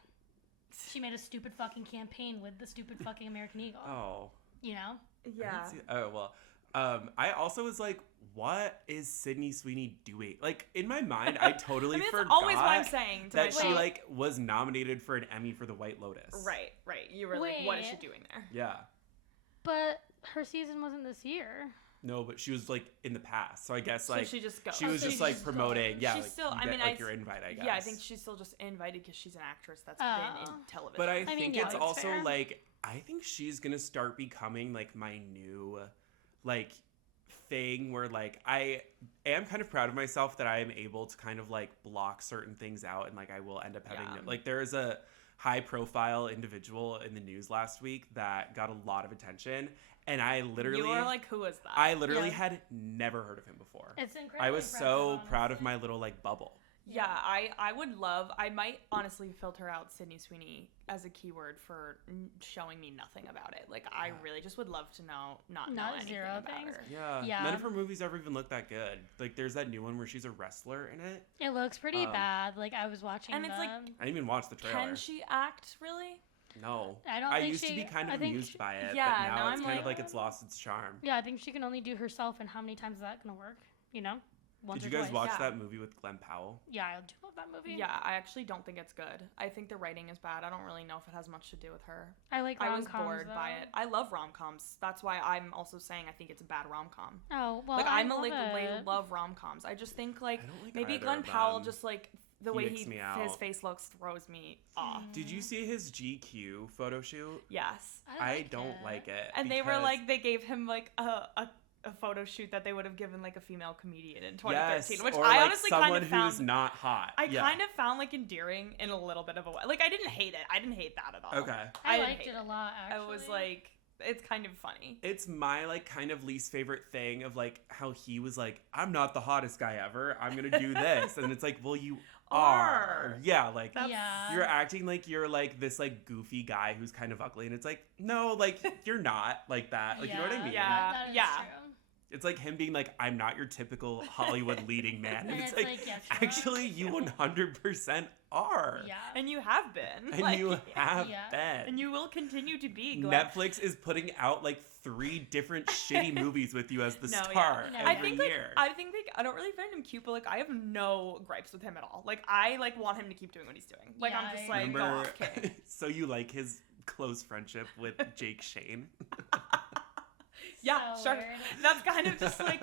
she made a stupid fucking campaign with the stupid fucking American Eagle. Oh. You know? Yeah. Oh well. I also was like, what is Sydney Sweeney doing? Like in my mind, I totally forgot. That's always what I'm saying. That she like was nominated for an Emmy for The White Lotus. Right. You were like, what is she doing there? Yeah. But her season wasn't this year. No, but she was like in the past, so I guess like she just goes. She was just like promoting. Yeah, she's still. I mean, your invite. I guess. Yeah, I think she's still just invited because she's an actress that's been in television. But I think it's also fair. Like I think she's gonna start becoming like my new, like, thing where like I am kind of proud of myself that I am able to kind of like block certain things out and like I will end up having like there is a high profile individual in the news last week that got a lot of attention. And I literally... You were like, who is that? I literally had never heard of him before. It's incredible. I was so proud of my little, like, bubble. Yeah, I would love... I might honestly filter out Sydney Sweeney as a keyword for showing me nothing about it. Like, I really just would love to know anything about her. Yeah. None of her movies ever even look that good. Like, there's that new one where she's a wrestler in it. It looks pretty bad. Like, I was watching and it's like... I didn't even watch the trailer. Can she act, really? No. I used to be kind of amused by it, but now it's kind of like it's lost its charm. Yeah, I think she can only do herself, and how many times is that going to work? You know? Did you guys watch that movie with Glenn Powell? Yeah, I do love that movie. Yeah, I actually don't think it's good. I think the writing is bad. I don't really know if it has much to do with her. I like rom-coms, I was bored by it. I love rom-coms. That's why I'm also saying I think it's a bad rom-com. Oh, well, like, I love rom-coms. I just think, like maybe Glenn Powell just, like... The way his face looks throws me off. Did you see his GQ photo shoot? Yes. I don't like it. And they were like, they gave him like a a photo shoot that they would have given like a female comedian in 2013, yes, which or I like honestly someone kind of found who's not hot. I kind of found like endearing in a little bit of a way. Like I didn't hate it. I didn't hate that at all. Okay. I liked it a lot, actually. I was like, it's kind of funny. It's my like kind of least favorite thing of like how he was like, I'm not the hottest guy ever. I'm gonna do this, and it's like, well, you are. Yeah, like you're acting like you're like this like goofy guy who's kind of ugly, and it's like, no, like you're not like that. Like you know what I mean? Yeah, that is true. It's like him being like, I'm not your typical Hollywood leading man. And it's like yes, actually, you 100% are. Yeah. And you have been. And you have been. And you will continue to be. Glenn. Netflix is putting out like 3 different shitty movies with you as the star every year. I think like, I don't really find him cute, but like I have no gripes with him at all. Like I like want him to keep doing what he's doing. Like I'm just like, go off, King. So you like his close friendship with Jake Shane? Yeah, so sure. Weird. That's kind of just like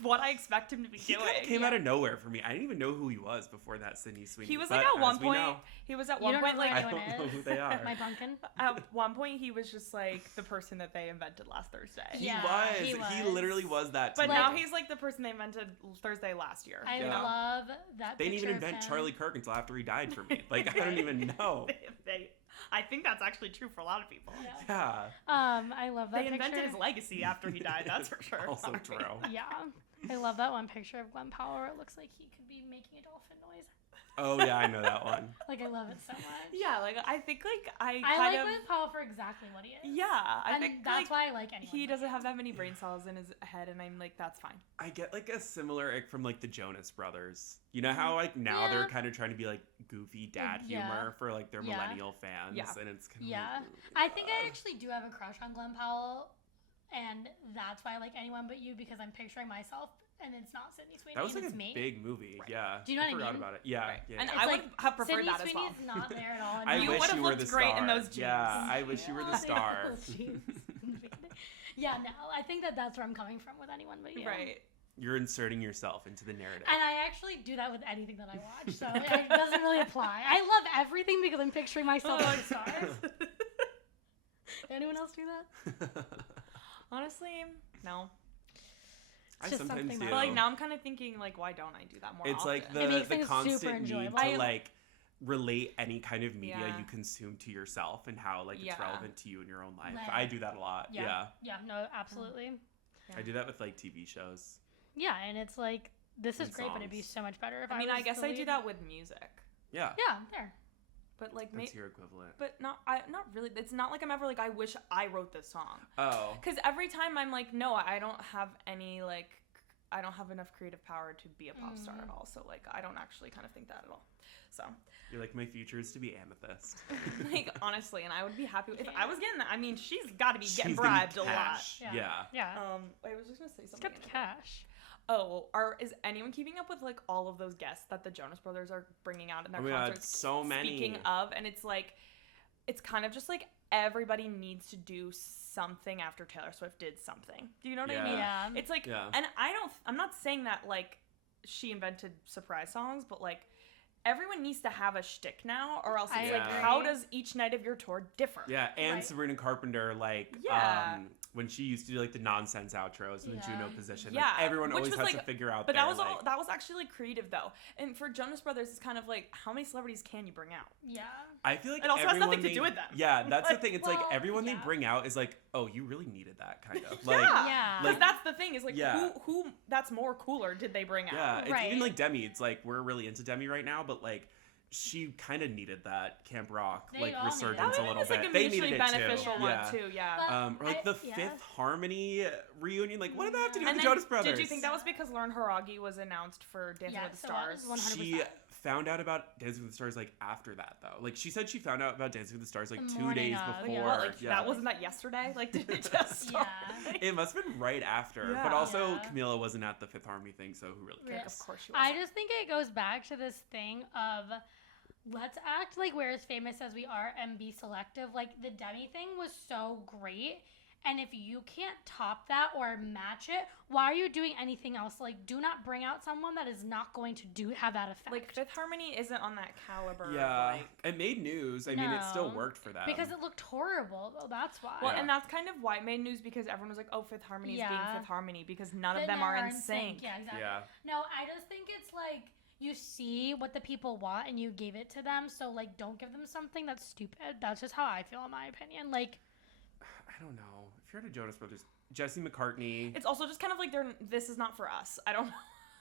what I expect him to be doing. He came out of nowhere for me. I didn't even know who he was before that Sydney Sweeney. He was like at one point. He was at one point like I don't know who they are. My pumpkin. At one point, he was just like the person that they invented last Thursday. He was. He literally was that. But now he's like the person they invented Thursday last year. I love that. They didn't even invent Charlie Kirk until after he died for me. Like I don't even know. I think that's actually true for a lot of people. Yeah. I love that. They invented his legacy after he died. That's for sure. Also true. Yeah. I love that one picture of Glenn Powell where it looks like he could be making a dolphin noise. Oh yeah, I know that one. Like I love it so much. Yeah, like I think like I like Glenn Powell for exactly what he is. Yeah, I think that's why I like anyone. He doesn't have that many brain cells in his head, and I'm like, that's fine. I get like a similar ick from like the Jonas Brothers. You know how like now they're kind of trying to be like goofy dad humor for like their millennial fans, and it's kind of like, I think I actually do have a crush on Glenn Powell. And that's why I like Anyone But You, because I'm picturing myself, and it's not Sydney Sweeney. That was like it's a me. big movie, Do you know what I mean? I forgot about it. Yeah, right. yeah. And yeah. I would have preferred Sydney that as well. Sweeney's not there at all. I you wish you were the great star. in those jeans. Yeah, I wish you were the star. Yeah, no, I think that's where I'm coming from with Anyone But You. Right. You're inserting yourself into the narrative. And I actually do that with anything that I watch, so it doesn't really apply. I love everything because I'm picturing myself as a star. Anyone else do that? Honestly, no. I sometimes do. But like now I'm kind of thinking like, why don't I do that more It's often? like the constant need to like relate any kind of media you consume to yourself and how like it's relevant to you in your own life. I do that a lot. Yeah, no, absolutely. I do that with like TV shows. Yeah, and it's like, this is great, but it'd be so much better if I guess I do that with music. Yeah. Yeah, there. But like, that's your equivalent. But not really. It's not like I'm ever like, I wish I wrote this song. Oh. Because every time I'm like, no, I don't have any like, I don't have enough creative power to be a pop star at all. So like, I don't actually kind of think that at all. So. You're like, my future is to be Amethyst. Like honestly, and I would be happy if I was getting that. I mean, she's got to be getting bribed a lot. Yeah. I was just gonna say something. It's got the cash. Oh, is anyone keeping up with like all of those guests that the Jonas Brothers are bringing out in their concerts? So many. Speaking of, and it's like, it's kind of just like everybody needs to do something after Taylor Swift did something. Do you know what I mean? Yeah. It's like, and I'm not saying that like she invented surprise songs, but like everyone needs to have a shtick now, or else it's like, how does each night of your tour differ? Yeah, and Sabrina Carpenter, like, when she used to do like the nonsense outros in the Juno position, like, everyone always has to figure out. But that was actually like creative though, and for Jonas Brothers, it's kind of like, how many celebrities can you bring out? Yeah, I feel like it also has nothing to do with them. Yeah, that's the thing. It's like everyone they bring out is like, oh, you really needed that kind of. Like, because that's the thing is like, who that's more cooler did they bring out? Yeah, it's even like Demi. It's like we're really into Demi right now, but like. She kind of needed that Camp Rock resurgence a little bit. Like they needed it beneficial one too. Or like the Fifth Harmony reunion. Like, what did that have to do with the Jonas Brothers? Did you think that was because Lauren Haragi was announced for Dancing with the Stars? 100%. She found out about Dancing with the Stars like after that though. Like she said she found out about Dancing with the Stars like 2 days before. That wasn't that yesterday? Like did it just start? It must have been right after. But also Camila wasn't at the Fifth Harmony thing, so who really cares? Of course she wasn't. I just think it goes back to this thing of let's act like we're as famous as we are and be selective. Like the Demi thing was so great And if you can't top that or match it, why are you doing anything else? Like, do not bring out someone that is not going to have that effect. Like, Fifth Harmony isn't on that caliber. Yeah, it made news. I mean, it still worked for them. Because it looked horrible. Well, that's why. Well, and that's kind of why it made news, because everyone was like, oh, Fifth Harmony is being Fifth Harmony, because none of them are in sync. Yeah, exactly. Yeah. No, I just think it's like, you see what the people want and you gave it to them, so, like, don't give them something that's stupid. That's just how I feel, in my opinion. Like, I don't know. If you're at a Jonas Brothers, Jesse McCartney. It's also just kind of like this is not for us. I don't know.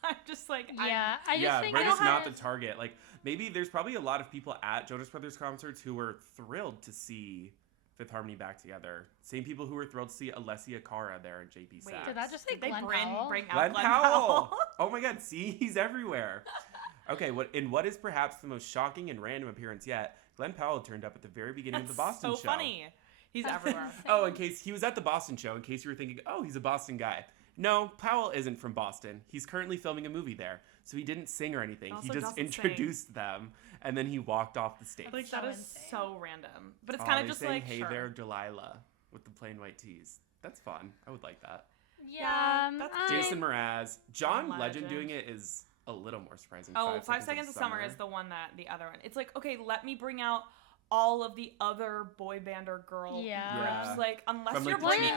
I'm just like, I just think we're just not the target. Like, maybe there's probably a lot of people at Jonas Brothers concerts who were thrilled to see Fifth Harmony back together. Same people who were thrilled to see Alessia Cara there at JP Sax. Did that just say Glenn Powell? Oh my God, see, he's everywhere. Okay, what is perhaps the most shocking and random appearance yet? Glenn Powell turned up at the very beginning of the Boston show. So funny. He's everywhere. Oh, in case he was at the Boston show, in case you were thinking, oh, he's a Boston guy. No, Powell isn't from Boston. He's currently filming a movie there. So he didn't sing or anything. He just introduced them, and then he walked off the stage. Like, that is so random. But it's kind of just like, hey there, Delilah, with the plain white tees. That's fun. I would like that. Yeah. Jason Mraz. John Legend doing it is a little more surprising. Oh, 5 Seconds of Summer is the one that the other one. It's like, okay, let me bring out all of the other boy band or girl groups. Like, unless you're bringing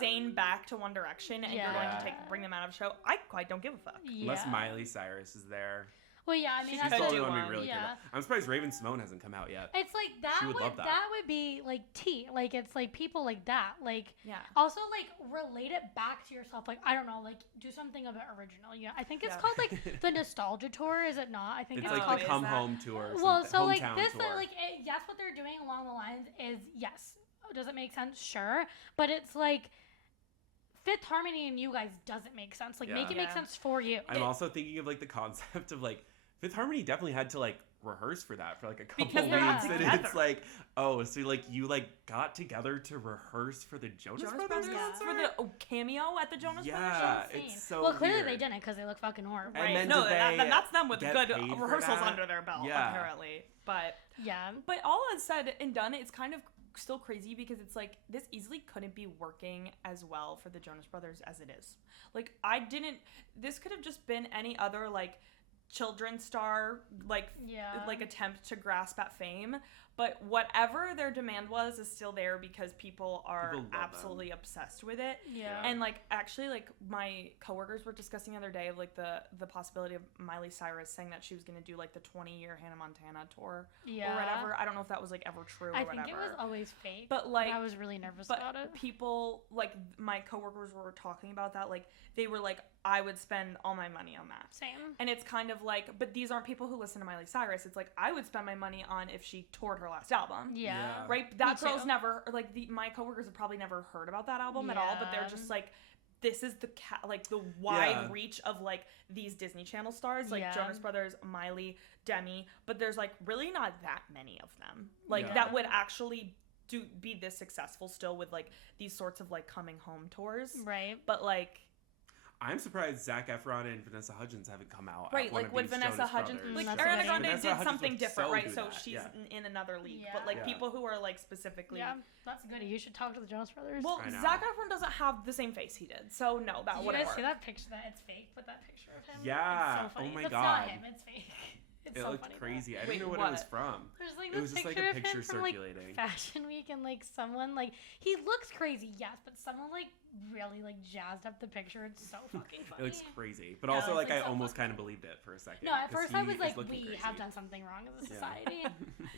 Zayn back to One Direction and you're going to bring them out of show, I quite don't give a fuck. Unless Miley Cyrus is there. Well, yeah, I mean, she's the only one we really care about. I'm surprised Raven Simone hasn't come out yet. It's like that would be like tea. Like, it's like people like that. Like, yeah. Also, like, relate it back to yourself. Like, I don't know, like, do something a bit original. Yeah, I think it's called like the Nostalgia Tour. Is it not? I think it's like called the Come Home Tour. Well, so like this, like, yes, what they're doing along the lines is yes. Does it make sense? Sure, but it's like. Fifth Harmony and you guys doesn't make sense. Like, make it make sense for you. I'm also thinking of like the concept of like Fifth Harmony definitely had to like rehearse for that for like a couple weeks, and it's like, oh, so like you like got together to rehearse for the Jonas Brothers concert? For the cameo at the Jonas Brothers show? Yeah, it's so well, clearly weird. they didn't because they look fucking horrible. Right. And then that's them with good rehearsals under their belt, yeah. apparently. But yeah, but all is said and done, it's kind of still crazy because it's like this easily couldn't be working as well for the Jonas Brothers as it is. Like, this could have just been any other like children's star like attempt to grasp at fame, but whatever their demand was is still there because people are absolutely obsessed with it. And like, actually, like, my coworkers were discussing the other day of like the possibility of Miley Cyrus saying that she was going to do like the 20-year Hannah Montana tour or whatever. I don't know if that was like ever true or whatever. I think it was always fake, but like I was really nervous about it. People, like, my coworkers were talking about that, like they were like, I would spend all my money on that. Same. And it's kind of like, but these aren't people who listen to Miley Cyrus. It's like, I would spend my money on if she toured her last album. Yeah. Right? That girl's never, like, my coworkers have probably never heard about that album at all, but they're just like, this is the wide reach of like these Disney Channel stars, like Jonas Brothers, Miley, Demi, but there's like really not that many of them. Like that would actually be this successful still with like these sorts of like coming home tours. Right. But like, I'm surprised Zac Efron and Vanessa Hudgens haven't come out. Right, like with Vanessa Hudgens, like Ariana Grande did something different, right? So she's in another league. But like people who are like specifically, that's good. You should talk to the Jonas Brothers. Well, Zac Efron doesn't have the same face he did, so no, that wouldn't work. You guys see that picture? That it's fake. Put that picture of him. Yeah. It's so funny. Oh my That's God. not him. It's fake. It looked crazy. I don't know what it was from. There's like it was just like a picture from, circulating. Like, Fashion Week, and like someone like he looks crazy, yes, but someone like really like jazzed up the picture. It's so fucking funny. It looks crazy, but also like I almost kind of believed it for a second. No, at first I was like, we have done something wrong as a society.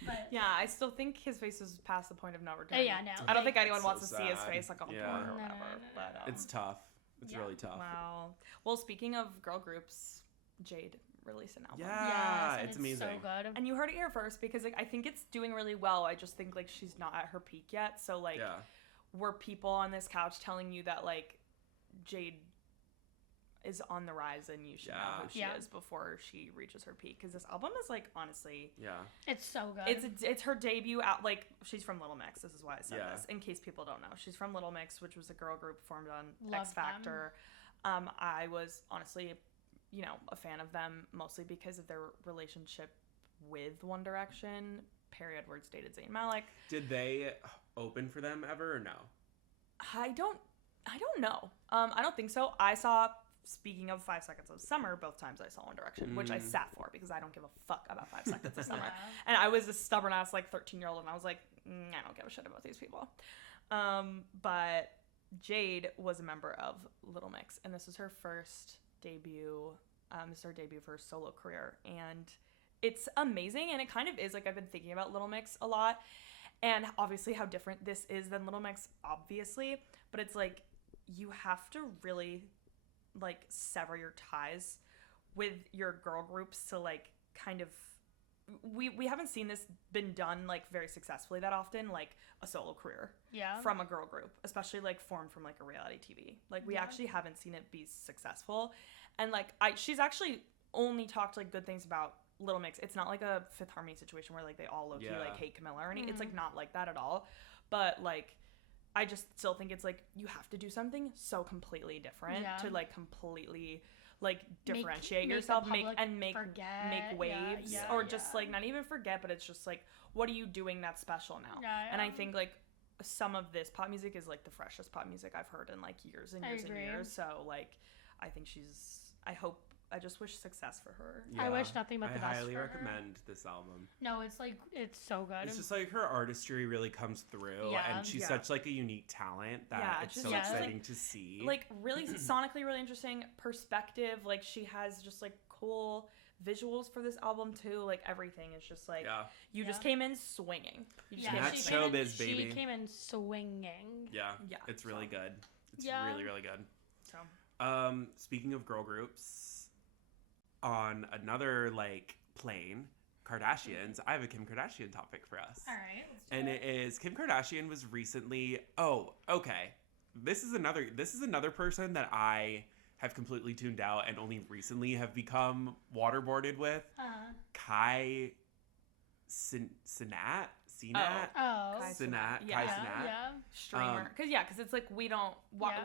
But yeah, I still think his face is past the point of no return. Yeah, no. I don't think anyone wants to see his face like on tour or whatever. But it's tough. It's really tough. Wow. Well, speaking of girl groups, Jade released an album. Yeah, it's amazing. So good. And you heard it here first because like I think it's doing really well. I just think like she's not at her peak yet. So like were people on this couch telling you that like Jade is on the rise and you should know who she is before she reaches her peak? Because this album is like, honestly, it's so good. It's her debut out. Like, she's from Little Mix. This is why I said this in case people don't know. She's from Little Mix, which was a girl group formed on X Factor. I was honestly, you know, a fan of them mostly because of their relationship with One Direction. Perry Edwards dated Zayn Malik. Did they open for them ever or no? I don't know. I don't think so. Speaking of 5 Seconds of Summer, both times I saw One Direction, which I sat for because I don't give a fuck about 5 Seconds of Summer. And I was a stubborn ass 13-year-old, and I was like, I don't give a shit about these people. But Jade was a member of Little Mix, and this was her first debut. This is her debut for her solo career, and it's amazing. And it kind of is I've been thinking about Little Mix a lot, and obviously how different this is than Little Mix, obviously. But it's you have to really sever your ties with your girl groups to kind of we haven't seen this been done very successfully that often, a solo career from a girl group, especially formed from a reality TV. We actually haven't seen it be successful. And she's actually only talked good things about Little Mix. It's not a Fifth Harmony situation where they all low-key hate Camilla or anything. It's not like that at all. But I just still think it's you have to do something so completely different to completely differentiate yourself, make waves, or just not even forget, but it's just what are you doing that's special now? And I think some of this pop music is the freshest pop music I've heard in years and years and years. So I think I just wish success for her. Yeah. I wish nothing but the best for her. I highly recommend this album. No, it's it's so good. It's just her artistry really comes through, and she's such a unique talent that it's so exciting to see. Really sonically really interesting perspective. She has just cool visuals for this album too. Everything is just you just came in swinging. That's showbiz, baby. She came in swinging. Yeah. It's really good. It's really, really good. So, speaking of girl groups, on another plane, Kardashians, I have a Kim Kardashian topic for us. All right, let's do it. And it is Kim Kardashian was recently this is another person that I have completely tuned out and only recently have become waterboarded with. Kai Cenat? Kai Cenat. Yeah. Streamer. Because it's we don't...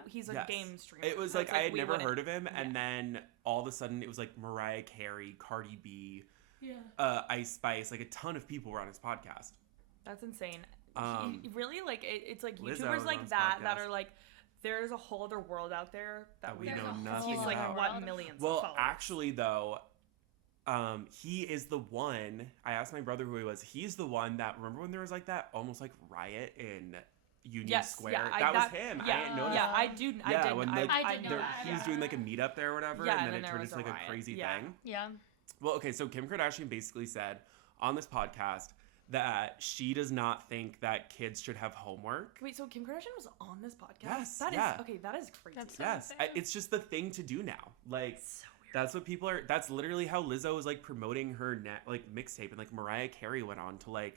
He's a game streamer. It was I had never heard of him, and then all of a sudden it was Mariah Carey, Cardi B, Ice Spice, a ton of people were on his podcast. That's insane. He really, it's YouTubers Lizzo that are there's a whole other world out there that we know nothing about. He's millions of followers. Actually, though... he is the one, I asked my brother who he was, he's the one that, remember when there was that almost riot in Union Square? That was him. Yeah, I didn't notice. Yeah, I do. I didn't. When I didn't know that. He was doing a meetup there or whatever, and then it turned into a crazy thing. Yeah. Well, okay, so Kim Kardashian basically said on this podcast that she does not think that kids should have homework. Wait, so Kim Kardashian was on this podcast? Yes. That is crazy. That's it's just the thing to do now. So that's what people are. That's literally how Lizzo was promoting her mixtape, and Mariah Carey went on to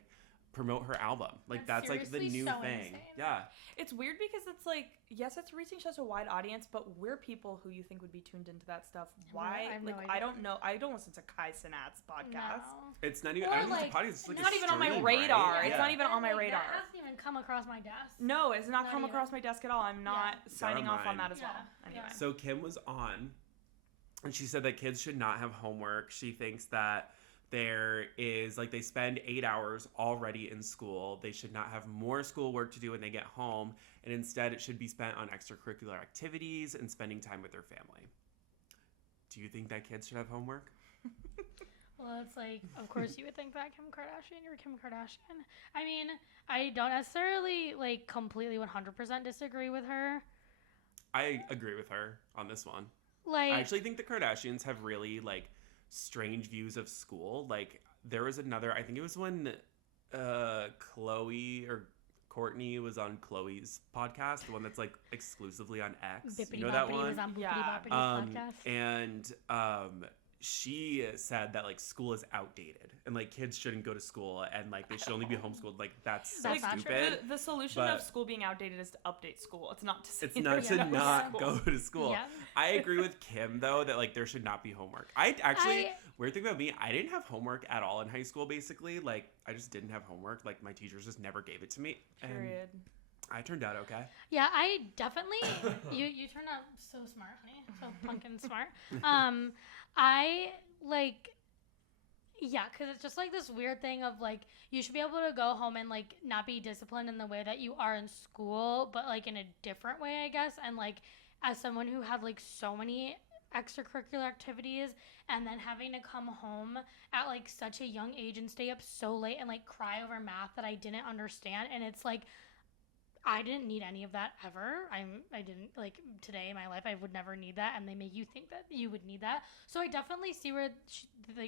promote her album. That's the new thing. Insane. Yeah. It's weird because it's yes, it's reaching such a wide audience, but we're people who you think would be tuned into that stuff. Why? I don't know. I don't listen to Kai Cenat's podcast. No. It's not even. I don't think it's a podcast. It's not even on my radar. Right? It's not even on my radar. That hasn't even come across my desk. No, it's not come across my desk at all. I'm not signing off on that as well. Anyway. So Kim was on. And she said that kids should not have homework. She thinks that there is, they spend 8 hours already in school. They should not have more schoolwork to do when they get home. And instead, it should be spent on extracurricular activities and spending time with their family. Do you think that kids should have homework? Well, it's of course you would think that, Kim Kardashian. You're Kim Kardashian. I mean, I don't necessarily, completely 100% disagree with her. I agree with her on this one. I actually think the Kardashians have really strange views of school. There was another, I think it was when Khloe or Courtney was on Khloe's podcast, the one that's exclusively on X. Bippity you know that one? Was on Bippity podcast. And she said that school is outdated and kids shouldn't go to school and they should only be homeschooled. That's so stupid. The solution of school being outdated is to update school. It's not to say go to school. Yeah. I agree with Kim though that there should not be homework. Weird thing about me, I didn't have homework at all in high school. Basically, I just didn't have homework. My teachers just never gave it to me. Period. And I turned out okay. Yeah, I definitely. you turned out so smart, honey. So pumpkin smart. I Yeah, because it's just like this weird thing of like you should be able to go home and like not be disciplined in the way that you are in school, but like in a different way, I guess. And like as someone who had like so many extracurricular activities and then having to come home at like such a young age and stay up so late and like cry over math that I didn't understand, and it's like I didn't need any of that ever. I didn't, like, today in my life, I would never need that, and they make you think that you would need that. So I definitely see where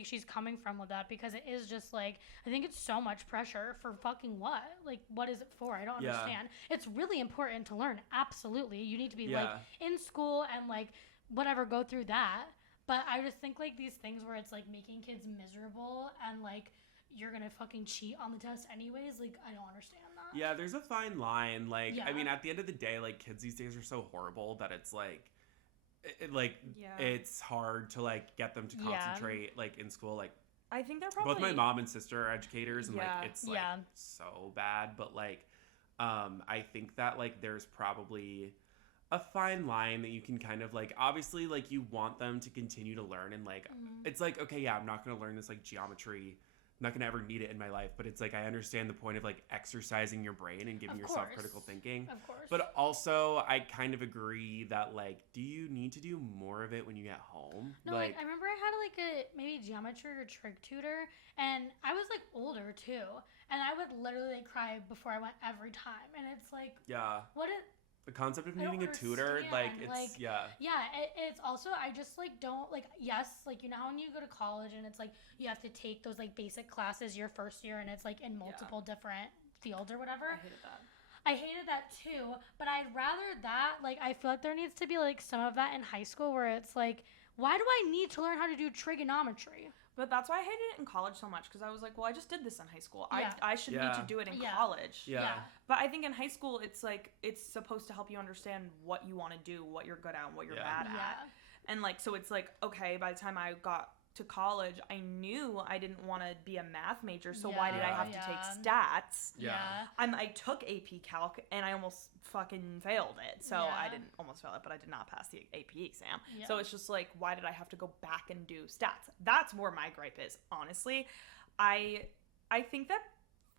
she's coming from with that, because it is just, like, I think it's so much pressure for fucking what? Like, what is it for? I don't understand. It's really important to learn. Absolutely. You need to be, like, in school and, like, whatever, go through that. But I just think, like, these things where it's, like, making kids miserable and, like, you're gonna fucking cheat on the test anyways, like, I don't understand that. Yeah, there's a fine line. Like, I mean, at the end of the day, like, kids these days are so horrible that it's like it's hard to like get them to concentrate like in school. Like, I think they're probably both my mom and sister are educators, and like it's like so bad. But like, I think that like there's probably a fine line that you can kind of like, obviously like you want them to continue to learn, and like it's like, okay, yeah, I'm not gonna learn this like geometry. I'm not going to ever need it in my life, but it's like I understand the point of like exercising your brain and giving yourself critical thinking. Of course. But also, I kind of agree that like, do you need to do more of it when you get home? No, like I remember I had like a maybe geometry or trig tutor, and I was like older too, and I would literally like, cry before I went every time, and it's like, what is the concept of needing a tutor, like, it's, like, it's also, I just, like, don't, like, yes, like, you know how when you go to college and it's, like, you have to take those, like, basic classes your first year, and it's, like, in multiple different fields or whatever. I hated that, too, but I'd rather that, like, I feel like there needs to be, like, some of that in high school where it's, like, why do I need to learn how to do trigonometry? But that's why I hated it in college so much, because I was like, well, I just did this in high school. I should need to do it in college. But I think in high school, it's like, it's supposed to help you understand what you want to do, what you're good at, and what you're bad at. And like, so it's like, okay, by the time I got to college, I knew I didn't want to be a math major, so why did I have to take stats? I took AP Calc, and I almost fucking failed it. So I didn't almost fail it, but I did not pass the AP exam. So it's just like, why did I have to go back and do stats? That's where my gripe is, honestly. I think that,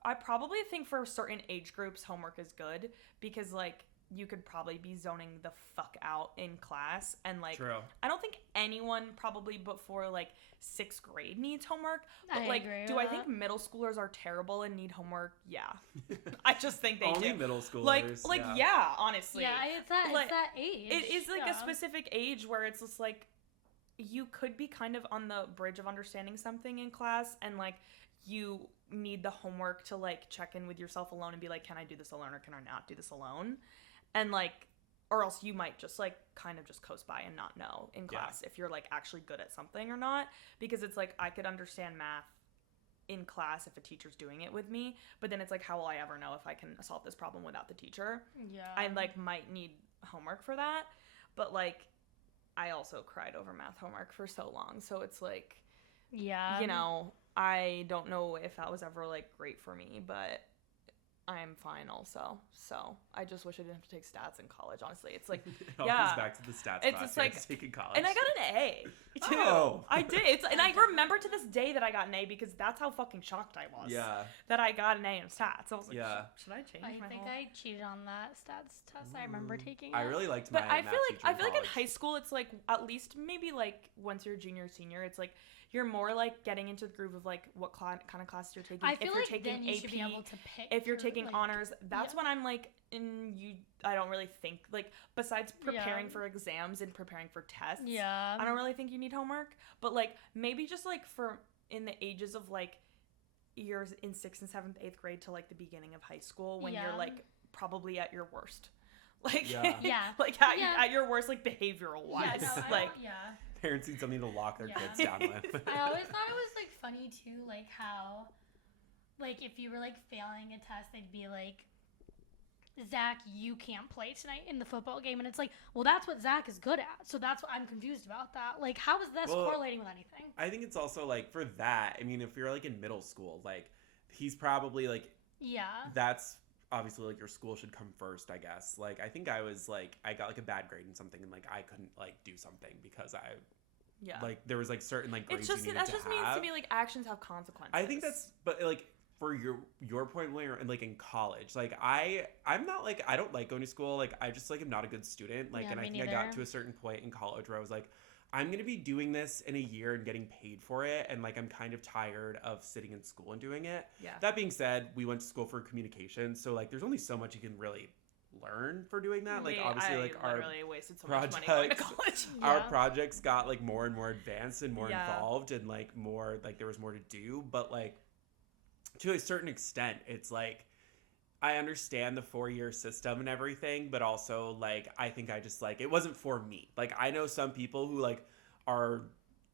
I probably think for certain age groups, homework is good, because like, you could probably be zoning the fuck out in class, and like, I don't think anyone probably before like 6th grade needs homework, but like, do I think middle schoolers are terrible and need homework? Yeah. I just think they Only do. Middle schoolers. Like, honestly. Yeah, it's that age. It is like a specific age where it's just like, you could be kind of on the bridge of understanding something in class, and like, you need the homework to like check in with yourself alone and be like, can I do this alone, or can I not do this alone? And like, or else you might just like kind of just coast by and not know in class if you're like actually good at something or not. Because it's like, I could understand math in class if a teacher's doing it with me, but then it's like, how will I ever know if I can solve this problem without the teacher? I like might need homework for that, but like, I also cried over math homework for so long, so it's like, you know, I don't know if that was ever like great for me, but I'm fine also. So I just wish I didn't have to take stats in college, honestly. It's like, it all comes back to the stats it's class just like, to take in college. And I got an A too. Oh. I did. And I remember to this day that I got an A, because that's how fucking shocked I was. That I got an A in stats. I was like, should I change my whole... I cheated on that stats test. I remember taking I really liked my But I math feel like in in high school, it's like, at least maybe like once you're junior, senior, it's like, you're more like getting into the groove of like what kind of classes you're taking. I feel if you're like taking then you AP, should be able to pick. If you're taking honors, that's when I'm like, I don't really think, like, besides preparing for exams and preparing for tests, I don't really think you need homework. But like, maybe just like for in the ages of like years in 6th and 7th, 8th grade to like the beginning of high school, when you're like probably at your worst. Like, like at your worst, like behavioral wise, parents need something to lock their kids down with. I always thought it was like funny too, like how, like if you were like failing a test, they'd be like, Zach, you can't play tonight in the football game, and it's like, well, that's what Zach is good at, so that's what I'm confused about that. Like, how is this correlating with anything? I think it's also like for that. I mean, if you're like in middle school, like he's probably like, that's obviously like your school should come first, I guess. Like, I think I was like, I got like a bad grade in something, and like I couldn't like do something because I like there was like certain like grades you needed to have. It just means to me like actions have consequences. I think that's, but like for your point, and like in college, like I'm not like, I don't like going to school. Like I just like am not a good student. Like, and I think neither. I got to a certain point in college where I was like, I'm going to be doing this in a year and getting paid for it. And like, I'm kind of tired of sitting in school and doing it. Yeah. That being said, we went to school for communications. So like, there's only so much you can really learn for doing that. Like obviously like our wasted so much money going to college. Our projects got like more and more advanced and more involved and like more, like there was more to do. But like, to a certain extent, it's like, I understand the 4-year system and everything, but also like, I think I just like, it wasn't for me. Like I know some people who like are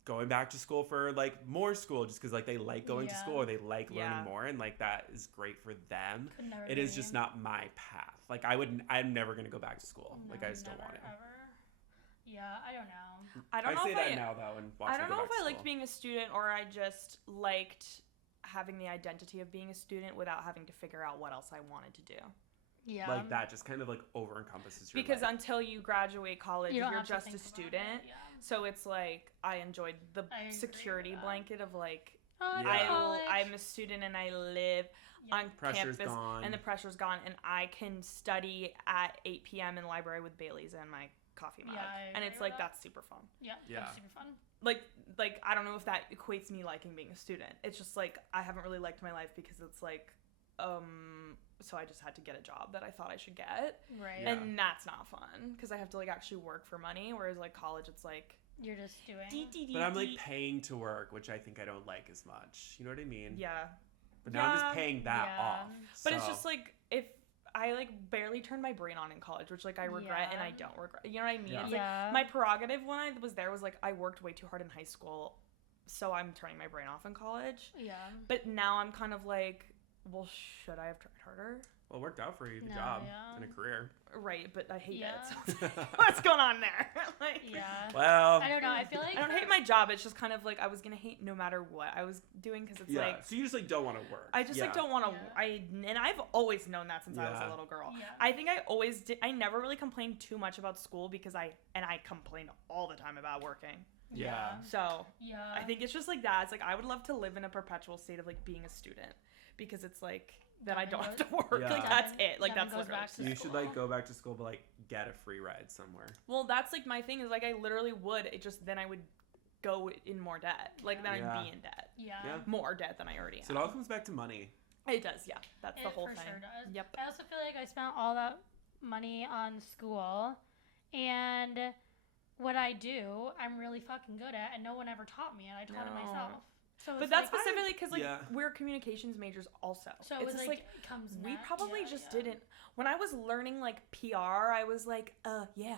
going back to school for like more school just because like they like going to school or they like learning more, and like that is great for them. It is just not my path. Like I'm never going to go back to school. No, like I just don't want it. Yeah, I don't know. I don't know say if that now though, and I don't know if I liked being a student or I just liked having the identity of being a student without having to figure out what else I wanted to do. Yeah. Like that just kind of like over encompasses your Because life. Until you graduate college, you're just a student. So it's like I enjoyed the security blanket of like I'm a student and I live on campus and the pressure's gone and I can study at 8 p.m. in the library with Bailey's and my coffee mug. And it's like that's super fun. Yeah. That's super fun. Like I don't know if that equates me liking being a student. It's just like I haven't really liked my life because it's like so I just had to get a job that I thought I should get. Right. Yeah. And that's not fun because I have to like actually work for money, whereas like college it's like you're just doing. But I'm like paying to work, which I think I don't like as much. You know what I mean? Yeah. But now I'm just paying that off. But it's just like if I like barely turned my brain on in college, which like I regret and I don't regret. You know what I mean? Yeah. It's like my prerogative when I was there was like I worked way too hard in high school, so I'm turning my brain off in college. Yeah. But now I'm kind of like, well, should I have tried harder? Well, it worked out for you, the job and a career. Right, but I hate it. So what's going on there? Like, well, I don't know. I feel like I don't hate my job. It's just kind of like I was gonna hate no matter what I was doing because it's like. So you just like don't want to work. I just like don't want to. And I've always known that since I was a little girl. Yeah. I think I always did. I never really complained too much about school because I complained all the time about working. Yeah. So I think it's just like that. It's like I would love to live in a perpetual state of like being a student because it's like. Then I don't have to work. Yeah. Like that's it. Like that's what goes you should like go back to school, but like get a free ride somewhere. Well, that's like my thing is like I literally would. It just then I would go in more debt. Like then I'd be in debt. Yeah. More debt than I already am. So it all comes back to money. It does. Yeah. That's the whole thing. Sure does. Yep. I also feel like I spent all that money on school, and what I do, I'm really fucking good at, and no one ever taught me, and I taught it myself. So but that's like, specifically because like we're communications majors also. So it's just like comes we probably just didn't. When I was learning like PR, I was like, yeah.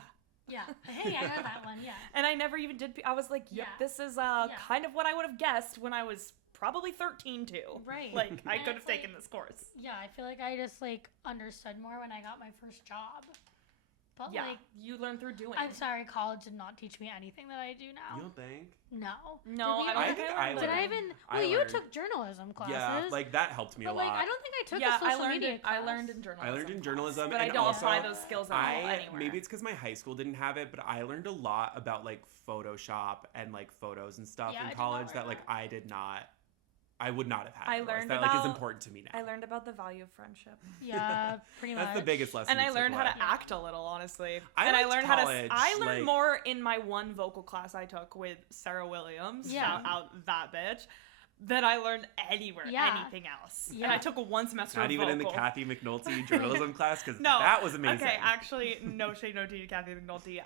Yeah. Hey, I know that one. Yeah. And I never even did. I was like, yep, this is kind of what I would have guessed when I was probably 13 too. Right. Like I could have taken this course. Yeah, I feel like I just like understood more when I got my first job. But like you learn through doing. I'm sorry, college did not teach me anything that I do now. You don't think? No, I don't think I learned. Did I even? Well, you took journalism classes. Yeah, like that helped me a lot. Like I don't think I took a social media class. I learned in journalism. I learned in journalism, but and I don't also, apply those skills at all anywhere. Maybe it's because my high school didn't have it, but I learned a lot about like Photoshop and like photos and stuff in college that like I would not have had. I learned that like is important to me now. I learned about the value of friendship. Yeah, pretty much. That's the biggest lesson. And I learned how to act a little, honestly. I learned more in my one vocal class I took with Sarah Williams. Shout out that bitch. Than I learned anywhere, anything else. Yeah. And I took one semester Not of even vocal. in the Kathy McNulty journalism class, because that was amazing. Okay, actually, no shade, no tea to Kathy McNulty.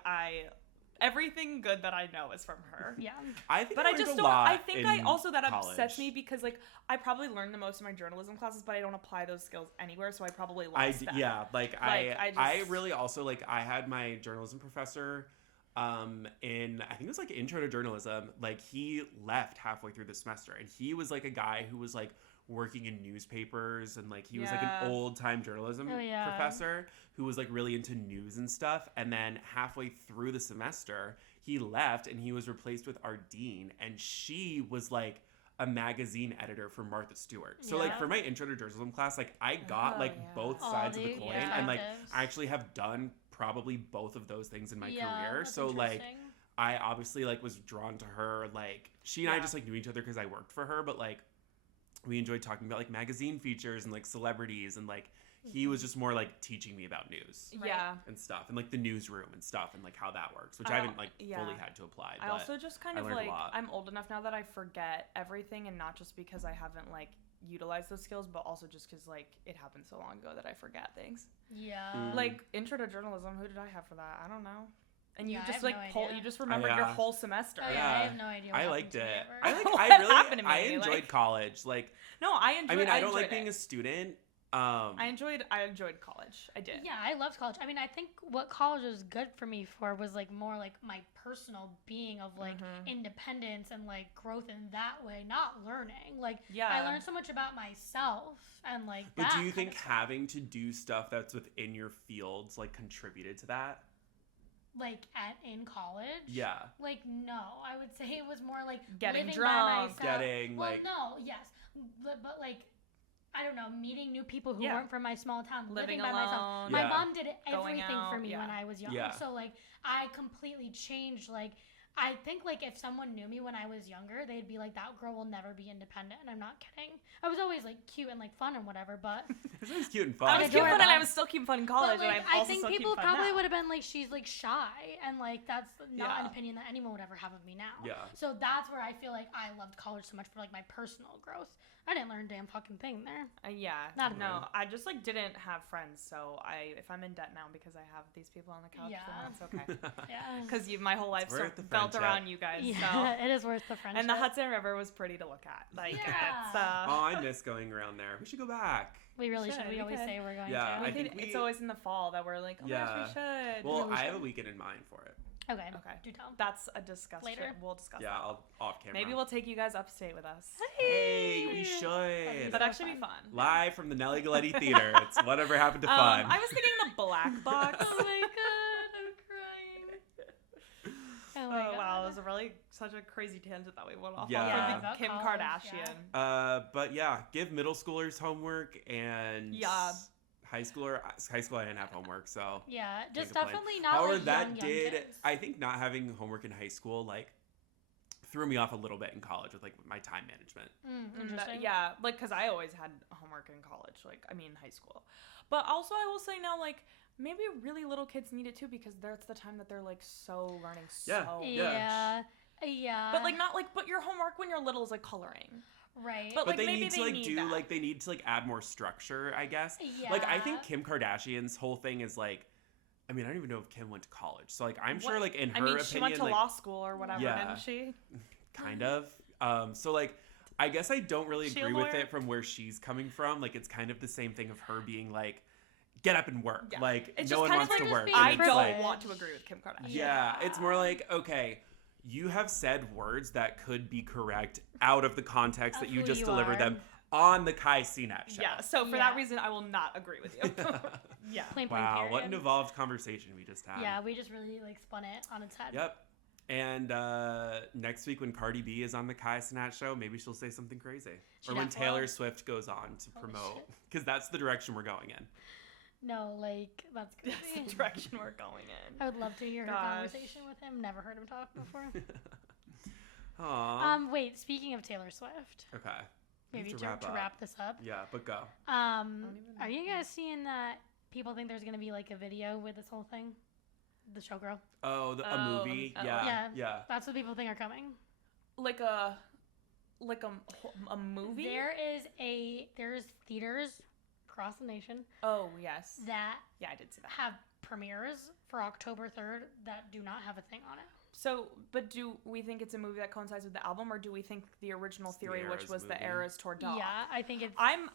Everything good that I know is from her. Yeah. I think but I just don't. I think that college. upsets me because like I probably learned the most in my journalism classes, but I don't apply those skills anywhere, so I probably lost them. Yeah, I really also like I had my journalism professor in I think it was like intro to journalism. Like he left halfway through the semester, and he was like a guy who was like working in newspapers, and like he was like an old-time journalism professor who was like really into news and stuff. And then halfway through the semester he left and he was replaced with our dean, and she was like a magazine editor for Martha Stewart. So like for my intro to journalism class, like I got both sides of the coin, and like I actually have done probably both of those things in my career. So like I obviously like was drawn to her. Like she and I just like knew each other because I worked for her, but like we enjoyed talking about like magazine features and like celebrities, and like he was just more like teaching me about news, and stuff, and like the newsroom and stuff, and like how that works, which I haven't like fully had to apply. I also just kind of like I'm old enough now that I forget everything, and not just because I haven't like utilized those skills, but also just because like it happened so long ago that I forget things. Like intro to journalism, who did I have for that? I don't know. And you just like you just remembered your whole semester. I have no idea. I liked it. I enjoyed college. Like I don't like being a student. I enjoyed college. I did. Yeah, I loved college. I mean, I think what college was good for me for was like more like my personal being of like independence and like growth in that way, not learning. Like I learned so much about myself and like But do you think having to do stuff that's within your fields like contributed to that? Like in college? Yeah. Like no, I would say it was more like getting living drunk, by myself. But like I don't know, meeting new people who weren't from my small town, living by myself. My mom did everything for me when I was young. So like I completely changed. Like I think like if someone knew me when I was younger, they'd be like, that girl will never be independent. And I'm not kidding. I was always like cute and like fun and whatever, but it was cute and fun. I was cute and I was still cute and fun in college. But, like, and I think people probably would have been like, she's like shy, and like that's not an opinion that anyone would ever have of me now. So that's where I feel like I loved college so much for like my personal growth. I didn't learn a damn fucking thing there. I just like didn't have friends, so if I'm in debt now because I have these people on the couch, then that's okay. Because my whole life built around you guys. Yeah, so. It is worth the friendship. And the Hudson River was pretty to look at. Like, it's, I miss going around there. We should go back. We really should. We always say we're going to. I think it's always in the fall that we're like, oh gosh, we should. Well, I have a weekend in mind for it. Okay. Do tell. That's a discussion. Later. We'll discuss that. I'll off camera. Maybe we'll take you guys upstate with us. Hey, we should. That'd actually be fun. Live from the Nelly Galletti Theater. It's whatever happened to fun. I was thinking the Black Box. Oh my god, I'm crying. Oh my god. Wow, it was such a crazy tangent that we went off on Kim Kardashian. But give middle schoolers homework and high school I didn't have homework, so just definitely not. However, like that did kids. I think not having homework in high school like threw me off a little bit in college with like my time management. Interesting. Like because I always had homework in college, high school. But also I will say now like maybe really little kids need it too because that's the time that they're like learning so much. But like not like but your homework when you're little is like coloring. Right. But like, they need to they need to add more structure, I guess. Yeah. Like I think Kim Kardashian's whole thing is like, I mean, I don't even know if Kim went to college. So like I'm sure like in her opinion, she went to law school or whatever, didn't she? Kind of. So like I guess I don't really agree with it from where she's coming from. Like it's kind of the same thing of her being like, get up and work. Like it's no one wants to work. I don't want to agree with Kim Kardashian. Yeah, it's more like, okay, you have said words that could be correct out of the context that you just delivered them on the Kai Cenat show. Yeah, so for that reason, I will not agree with you. Wow, what an evolved conversation we just had. Yeah, we just really like spun it on its head. Yep. And next week when Cardi B is on the Kai Cenat show, maybe she'll say something crazy. Or when Taylor Swift goes on to promote. Because that's the direction we're going in. No, like, that's crazy. That's the direction we're going in. I would love to hear her conversation with him. Never heard him talk before. Aww. Wait, speaking of Taylor Swift. Okay. Maybe to wrap this up. Yeah, but go. Are you guys seeing that people think there's going to be, like, a video with this whole thing? The showgirl. Oh, a movie? Yeah. That's what people think are coming. Like a movie? There's theaters across the nation. Oh, yes. That I did see that. Have premieres for October 3rd that do not have a thing on it. So, but do we think it's a movie that coincides with the album, or do we think the original theory, which was the Eras Tour doc? Yeah, I think it's. I'm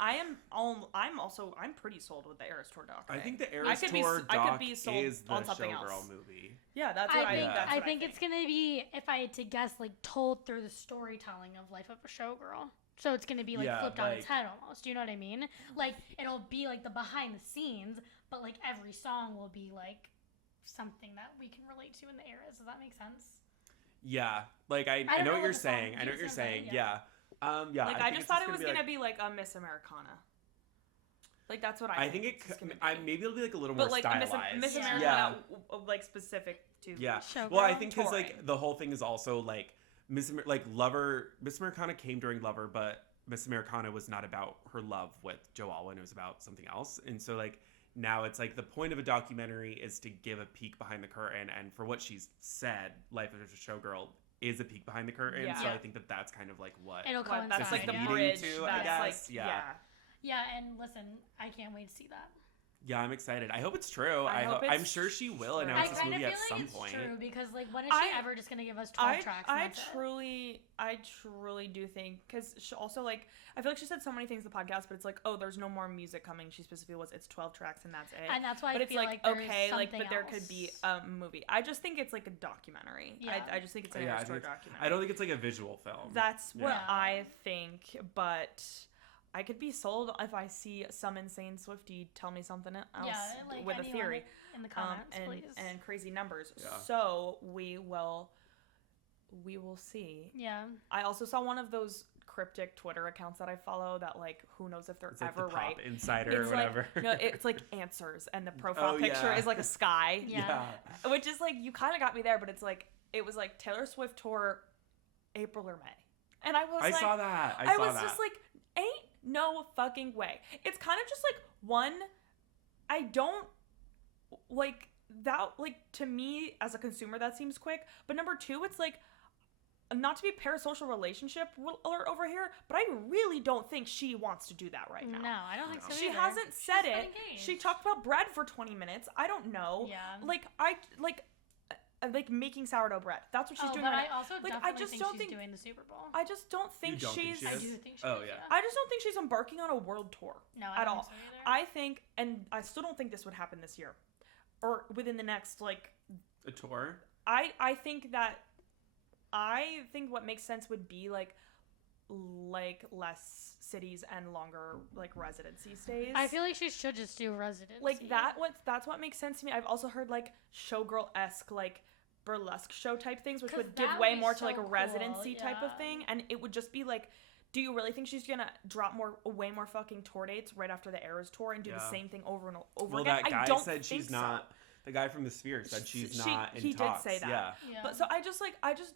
pretty sold with the Eras Tour doc. I think the Eras Tour doc is the Showgirl movie. Yeah, that's what I think it's gonna be, if I had to guess, like told through the storytelling of Life of a Showgirl. So it's going to be like flipped on its head almost. Do you know what I mean? Like it'll be like the behind the scenes, but like every song will be like something that we can relate to in the eras. Does that make sense? Yeah. Like I know what you're saying. I know what you're saying. Yeah. Like I just thought it was going to be like a Miss Americana. Like, that's what I think maybe it'll be like a little more stylized. But like Miss America, like specific to Showgirl. Well, I think because like the whole thing is also like Miss Americana came during Lover, but Miss Americana was not about her love with Joe Alwyn. It was about something else. And so like now it's like the point of a documentary is to give a peek behind the curtain. And for what she's said, Life as a Showgirl is a peek behind the curtain. Yeah. So I think that's kind of like what it'll coincide. That's like the bridge. I guess. Like, yeah, and listen, I can't wait to see that. Yeah, I'm excited. I hope it's true. I'm sure she will announce this movie at some point. True, because like when is she ever just gonna give us 12 tracks? I truly do think, because she also like, I feel like she said so many things in the podcast, but it's like, oh, there's no more music coming. She specifically it's 12 tracks and that's it. And that's why but I feel like okay, like, but there could be a movie. I just think it's like a documentary. Yeah. I just think it's a historic documentary. I don't think it's like a visual film. That's what I think, but I could be sold if I see some insane Swiftie tell me something else with a theory in the comments, please. And crazy numbers. Yeah. So we will see. Yeah. I also saw one of those cryptic Twitter accounts that I follow that like who knows if they're ever like the right. Pop Insider or whatever. Like, no, it's like answers, and the profile picture is like a sky. Yeah. Which is like, you kind of got me there, but it's like it was like Taylor Swift tour April or May, and I saw that. I was just like, ain't no fucking way. It's kind of just like, one, I don't like that, like, to me as a consumer that seems quick, but number two, it's like, not to be parasocial relationship alert over here, but I really don't think she wants to do that right now. No, I don't think so She either. hasn't said it. Engaged. She talked about bread for 20 minutes. I don't know. Yeah. Like making sourdough bread. That's what she's doing. But right I also definitely think she's doing the Super Bowl. I just don't think she's. I do think she is. Oh yeah. I just don't think she's embarking on a world tour. No, I don't think so I either. think, and I still don't think this would happen this year, or within the next like. A tour. I think what makes sense would be like less cities and longer like residency stays. I feel like she should just do residency. Like that's what makes sense to me. I've also heard like showgirl-esque like burlesque show type things, which would give way more to like a residency type of thing, and it would just be like, do you really think she's gonna drop way more fucking tour dates right after the Eras tour and do the same thing over and over again? That guy said she's not. The guy from the Sphere said she's not in talks. He did say that. Yeah. But so I just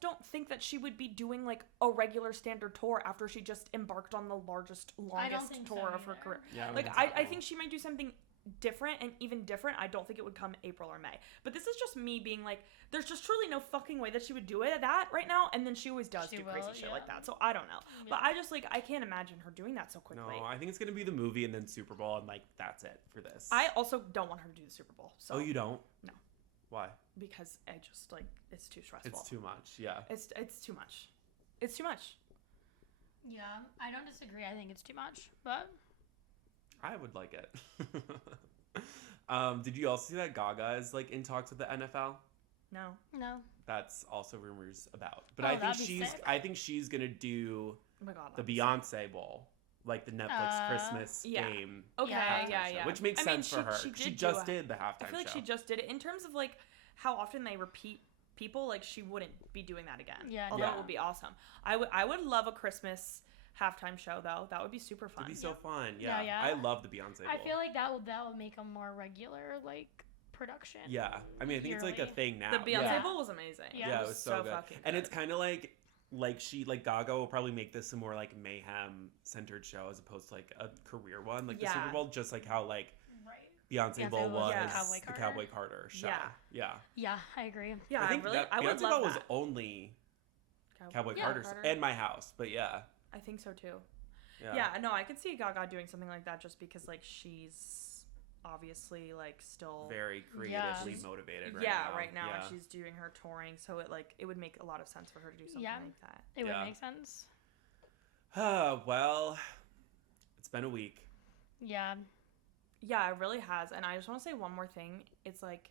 don't think that she would be doing like a regular standard tour after she just embarked on the longest tour of her career. Yeah, like I think she might do something different, and even different, I don't think it would come April or May. But this is just me being like, there's just truly no fucking way that she would do that right now, and then she always does crazy shit like that. So I don't know. Yeah. But I just like, I can't imagine her doing that so quickly. No, I think it's gonna be the movie and then Super Bowl, and like that's it for this. I also don't want her to do the Super Bowl. So. Oh, you don't? No. Why? Because I just like, it's too stressful. It's too much. Yeah. It's too much. It's too much. Yeah, I don't disagree. I think it's too much, but I would like it. Did you also see that Gaga is like in talks with the NFL? No. That's also rumors about. But I think she's gonna do the Beyonce Bowl, like the Netflix Christmas game. Okay, yeah. Which makes sense for her. She just did the halftime show. I feel like she just did it. In terms of like how often they repeat people, like she wouldn't be doing that again. Yeah. Although it would be awesome. I would love a Christmas halftime show though. That would be super fun. It'd be so fun. Yeah. I love the Beyonce Bowl. I feel like that would make a more regular like production. Yeah. I mean, I think it's like a thing now. The Beyonce Bowl was amazing. Yeah, it was so good. And it's kind of like Gaga will probably make this a more like mayhem centered show as opposed to like a career one. Like the Super Bowl, just like how like Beyonce Bowl was the Cowboy Carter show. Yeah, I agree. Yeah, I think Beyonce Bowl was only Cowboy Carter and My House, but I think so too. Yeah, no, I could see Gaga doing something like that just because like she's obviously like still very creatively motivated right now. Right now, and she's doing her touring, so it would make a lot of sense for her to do something like that. It would make sense. Well, it's been a week. Yeah, it really has. And I just want to say one more thing. It's like,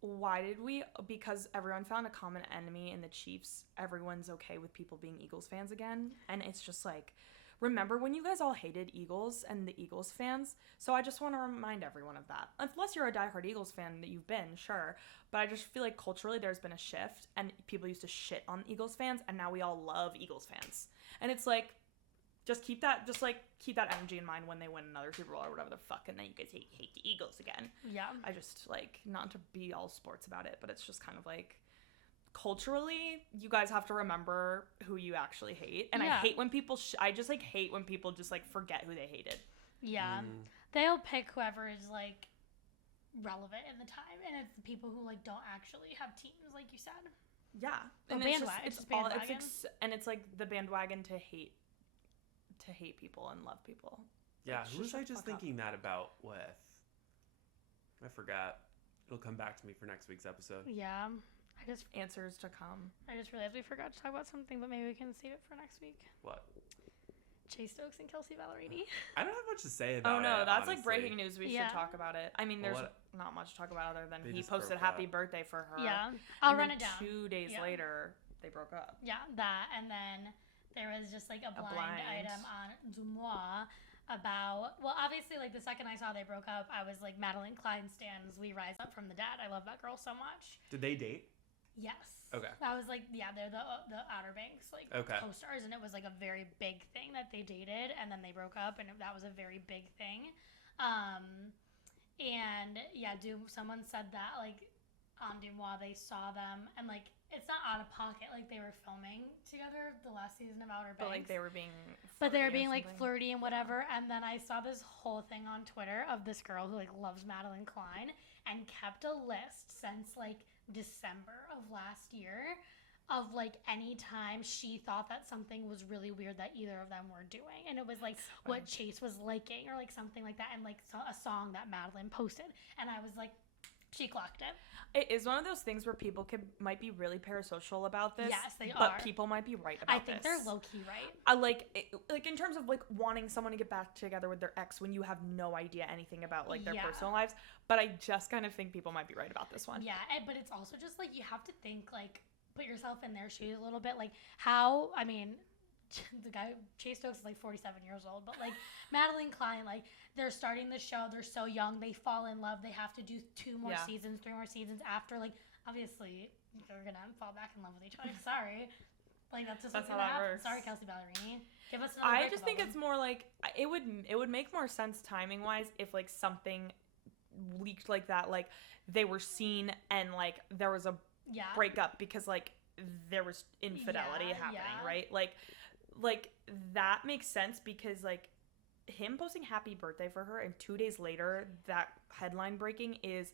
why did we, because everyone found a common enemy in the Chiefs, everyone's okay with people being Eagles fans again? And it's just like, remember when you guys all hated Eagles and the Eagles fans? So I just want to remind everyone of that. Unless you're a diehard Eagles fan that you've been, sure. But I just feel like culturally there's been a shift, and people used to shit on Eagles fans, and now we all love Eagles fans. And it's like, just keep that energy in mind when they win another Super Bowl or whatever the fuck, and then you guys hate the Eagles again. Yeah. I just, like, not to be all sports about it, but it's just kind of like, culturally, you guys have to remember who you actually hate. And I hate when people, I just, like, hate when people just, like, forget who they hated. Yeah. They'll pick whoever is, like, relevant in the time, and it's the people who, like, don't actually have teams, like you said. Yeah. And it's bandwagon. And it's, like, the bandwagon to hate people and love people. Yeah, who was I just thinking that about with? I forgot. It'll come back to me for next week's episode. Yeah. Answers to come. I just realized we forgot to talk about something, but maybe we can save it for next week. What? Stokes and Kelsea Ballerini. I don't have much to say about it. Oh no, that's honestly. like breaking news. We should talk about it. I mean, there's not much to talk about other than he posted happy birthday for her. Yeah, I'll run it down. 2 days later, they broke up. Yeah, that, and then there was just like a blind item on Dumois about, well, obviously, like the second I saw they broke up, I was like, Madeline Cine stands We Rise Up from the Dead. I love that girl so much. Did they date? Yes. Okay. That was like, yeah, they're the Outer Banks, like, co-stars, and it was like a very big thing that they dated, and then they broke up, and that was a very big thing. And yeah, someone said that, like, on Dumois, they saw them, and like, it's not out of pocket, like they were filming together the last season of Outer Banks. But like they were being like flirty and whatever, and then I saw this whole thing on Twitter of this girl who like loves Madeline Cine and kept a list since like December of last year of like any time she thought that something was really weird that either of them were doing, and it was like what Chase was liking or like something like that, and like a song that Madeline posted, and I was like, she clocked it. It is one of those things where people might be really parasocial about this. Yes, they are. But people might be right about this. I think they're low-key right. Like in terms of like wanting someone to get back together with their ex when you have no idea anything about like their personal lives. But I just kind of think people might be right about this one. Yeah, but it's also just like you have to think, like, put yourself in their shoes a little bit. Like how, I mean, the guy, Chase Stokes is like 47 years old, but like Madeline Cine, like they're starting the show, they're so young, they fall in love, they have to do 2 more seasons, 3 more seasons after, like obviously they're gonna fall back in love with each other. Sorry, like that's just what's gonna happen. Sorry, Kelsea Ballerini, give us another. I just think it's more like it would make more sense timing wise if like something leaked like that, like they were seen and like there was a breakup because like there was infidelity happening, right? Like that makes sense because like him posting happy birthday for her and 2 days later that headline breaking is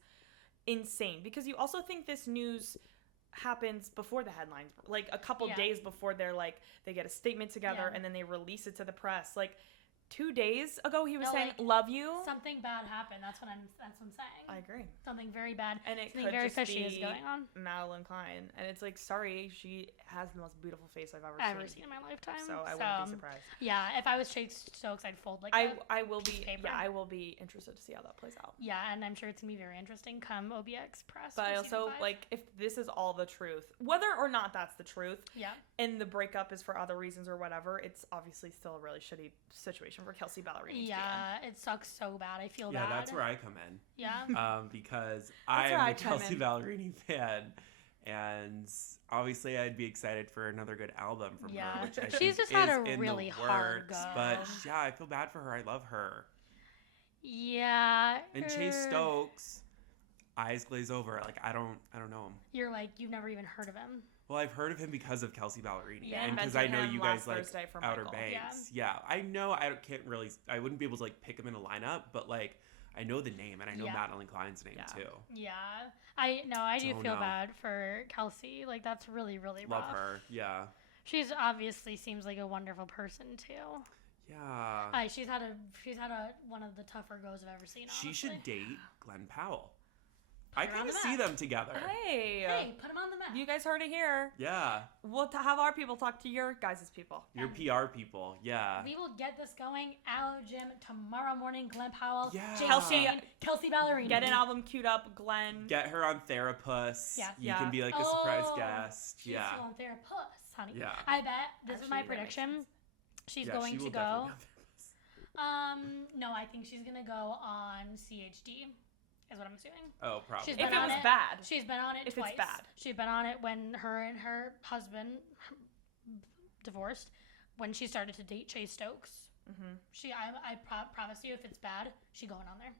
insane, because you also think this news happens before the headlines, like a couple days before they're like they get a statement together and then they release it to the press. Like 2 days ago he was saying, like, love you. Something bad happened. That's what I'm saying. I agree. Something very bad. And it something could very just fishy be is going on. Madeline Cine. And it's like, sorry, she has the most beautiful face I've ever seen in my lifetime. So I wouldn't be surprised. Yeah, if I was Chase Stokes, I'd fold like I will be paper. Yeah, I will be interested to see how that plays out. Yeah, and I'm sure it's gonna be very interesting come OBX press. But I also like, if this is all the truth, whether or not that's the truth, and the breakup is for other reasons or whatever, it's obviously still a really shitty situation for Kelsea Ballerini. Yeah, it sucks so bad. I feel bad. Yeah, that's where I come in. Yeah. Because I am a Kelsea Ballerini fan, and obviously I'd be excited for another good album from her, which I she's just had a really hard go. But yeah, I feel bad for her. I love her. Yeah. And Chase Stokes, eyes glaze over. Like I don't know him. You're like, you've never even heard of him. Well, I've heard of him because of Kelsea Ballerini, and because I know you guys like Outer Banks. Yeah, I know I wouldn't be able to like pick him in a lineup, but like I know the name and I know Madeline Cline's name too. Yeah, I do feel bad for Kelsea. Like that's really, really rough. Love her. Yeah. She's obviously seems like a wonderful person too. Yeah. She's had one of the tougher goes I've ever seen. Honestly. She should date Glenn Powell. I kind of see them together. Hey, put them on the map. You guys heard it here. Yeah. We'll have our people talk to your guys' people. Your PR people, yeah. We will get this going. Aloe Jim tomorrow morning. Glenn Powell. Yeah. Kelsea Ballerini. Get an album queued up, Glenn. Get her on Therapus. Yeah. You can be like a surprise guest. She's on Therapus, honey. Yeah. I bet this is my prediction. She's going to go. No, I think she's gonna go on CHD. Is what I'm assuming. Oh, probably. If it was bad. She's been on it twice. If it's bad. She's been on it when her and her husband divorced. when she started to date Chase Stokes. Mm-hmm. I promise you, if it's bad, she going on there.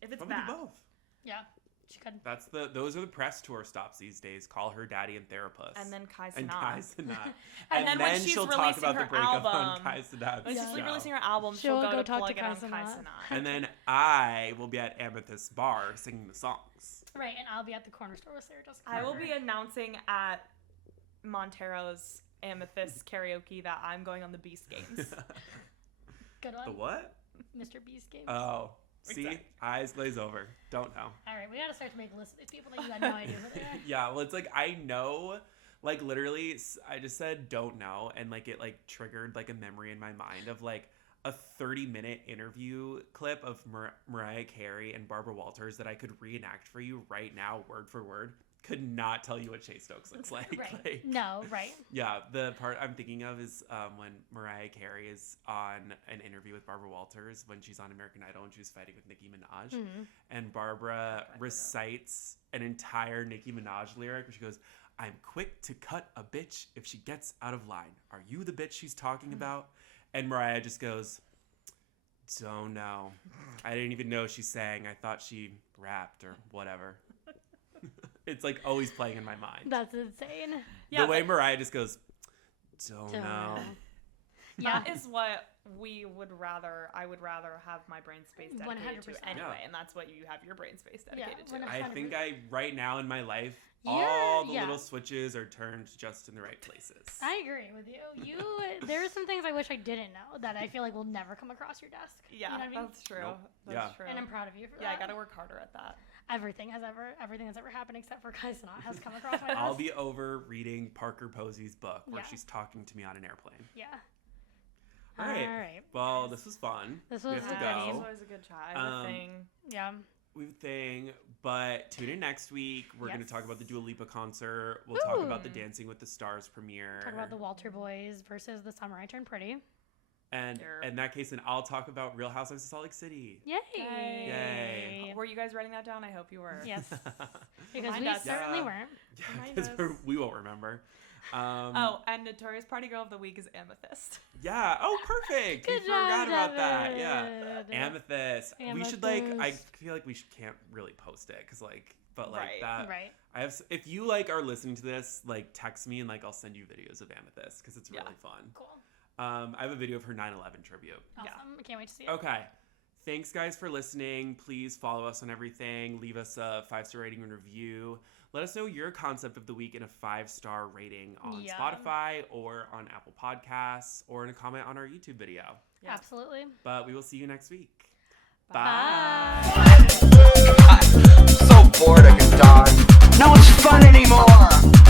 If it's bad, both. Yeah, she could. Those are the press tour stops these days. Call her daddy and therapist. And then Kai Cenat. and then when she'll talk about the breakup on Kai Cenat. When she's releasing her album, she'll go to plug it on Kai Cenat. And then I will be at Amethyst Bar singing the songs. Right, and I'll be at the corner store with Sarah Jessica. I will be announcing at Montero's Amethyst karaoke that I'm going on the Beast Games. Good one. The what? Mr. Beast Games. Oh. See? Eyes glaze over. Don't know. All right, we got to start to make a list of these people that you had no idea who they are. Yeah, well, it's like, I know, like, literally, I just said don't know, and, like, it, like, triggered, like, a memory in my mind of, like, a 30-minute interview clip of Mariah Carey and Barbara Walters that I could reenact for you right now, word for word. Could not tell you what Chase Stokes looks like. Right. Like, no, right. Yeah, the part I'm thinking of is when Mariah Carey is on an interview with Barbara Walters when she's on American Idol and she was fighting with Nicki Minaj. Mm-hmm. And Barbara recites an entire Nicki Minaj lyric where she goes, "I'm quick to cut a bitch if she gets out of line. Are you the bitch she's talking about?" And Mariah just goes, "Don't know. I didn't even know she sang. I thought she rapped or whatever." It's like always playing in my mind. That's insane. The way Mariah just goes, don't know. That is what I would rather have my brain space dedicated 100%. To anyway, and that's what you have your brain space dedicated to. I think right now in my life, all the little switches are turned just in the right places. I agree with you. There are some things I wish I didn't know that I feel like will never come across your desk. Yeah, you know what I mean? That's true. Nope. That's true. And I'm proud of you for that. Yeah, I got to work harder at that. Everything that's ever happened except for Kai Cenat has come across my desk. I'll be over reading Parker Posey's book where she's talking to me on an airplane. Yeah. All right. Well, this was fun. This was This was always a good chat. Yeah. We have a thing, but tune in next week. We're going to talk about the Dua Lipa concert. We'll talk about the Dancing with the Stars premiere. Talk about the Walter Boys versus The Summer I Turned Pretty. And in that case, then I'll talk about Real Housewives of Salt Lake City. Yay! Were you guys writing that down? I hope you were. Yes. Because we certainly weren't. Yeah, because we won't remember. And Notorious Party Girl of the Week is Amethyst. Yeah. Oh, perfect. Good we job, forgot about Devin. that. Yeah. Amethyst. We should I feel like we can't really post it because that. Right. If you are listening to this, text me and I'll send you videos of Amethyst because it's really fun. Cool. I have a video of her 9/11 tribute. Awesome. I can't wait to see it. Okay. Thanks, guys, for listening. Please follow us on everything. Leave us a 5-star rating and review. Let us know your concept of the week in a 5-star rating on Spotify or on Apple Podcasts or in a comment on our YouTube video. Yeah. Absolutely. But we will see you next week. Bye. I'm so bored I could die. No one's fun anymore.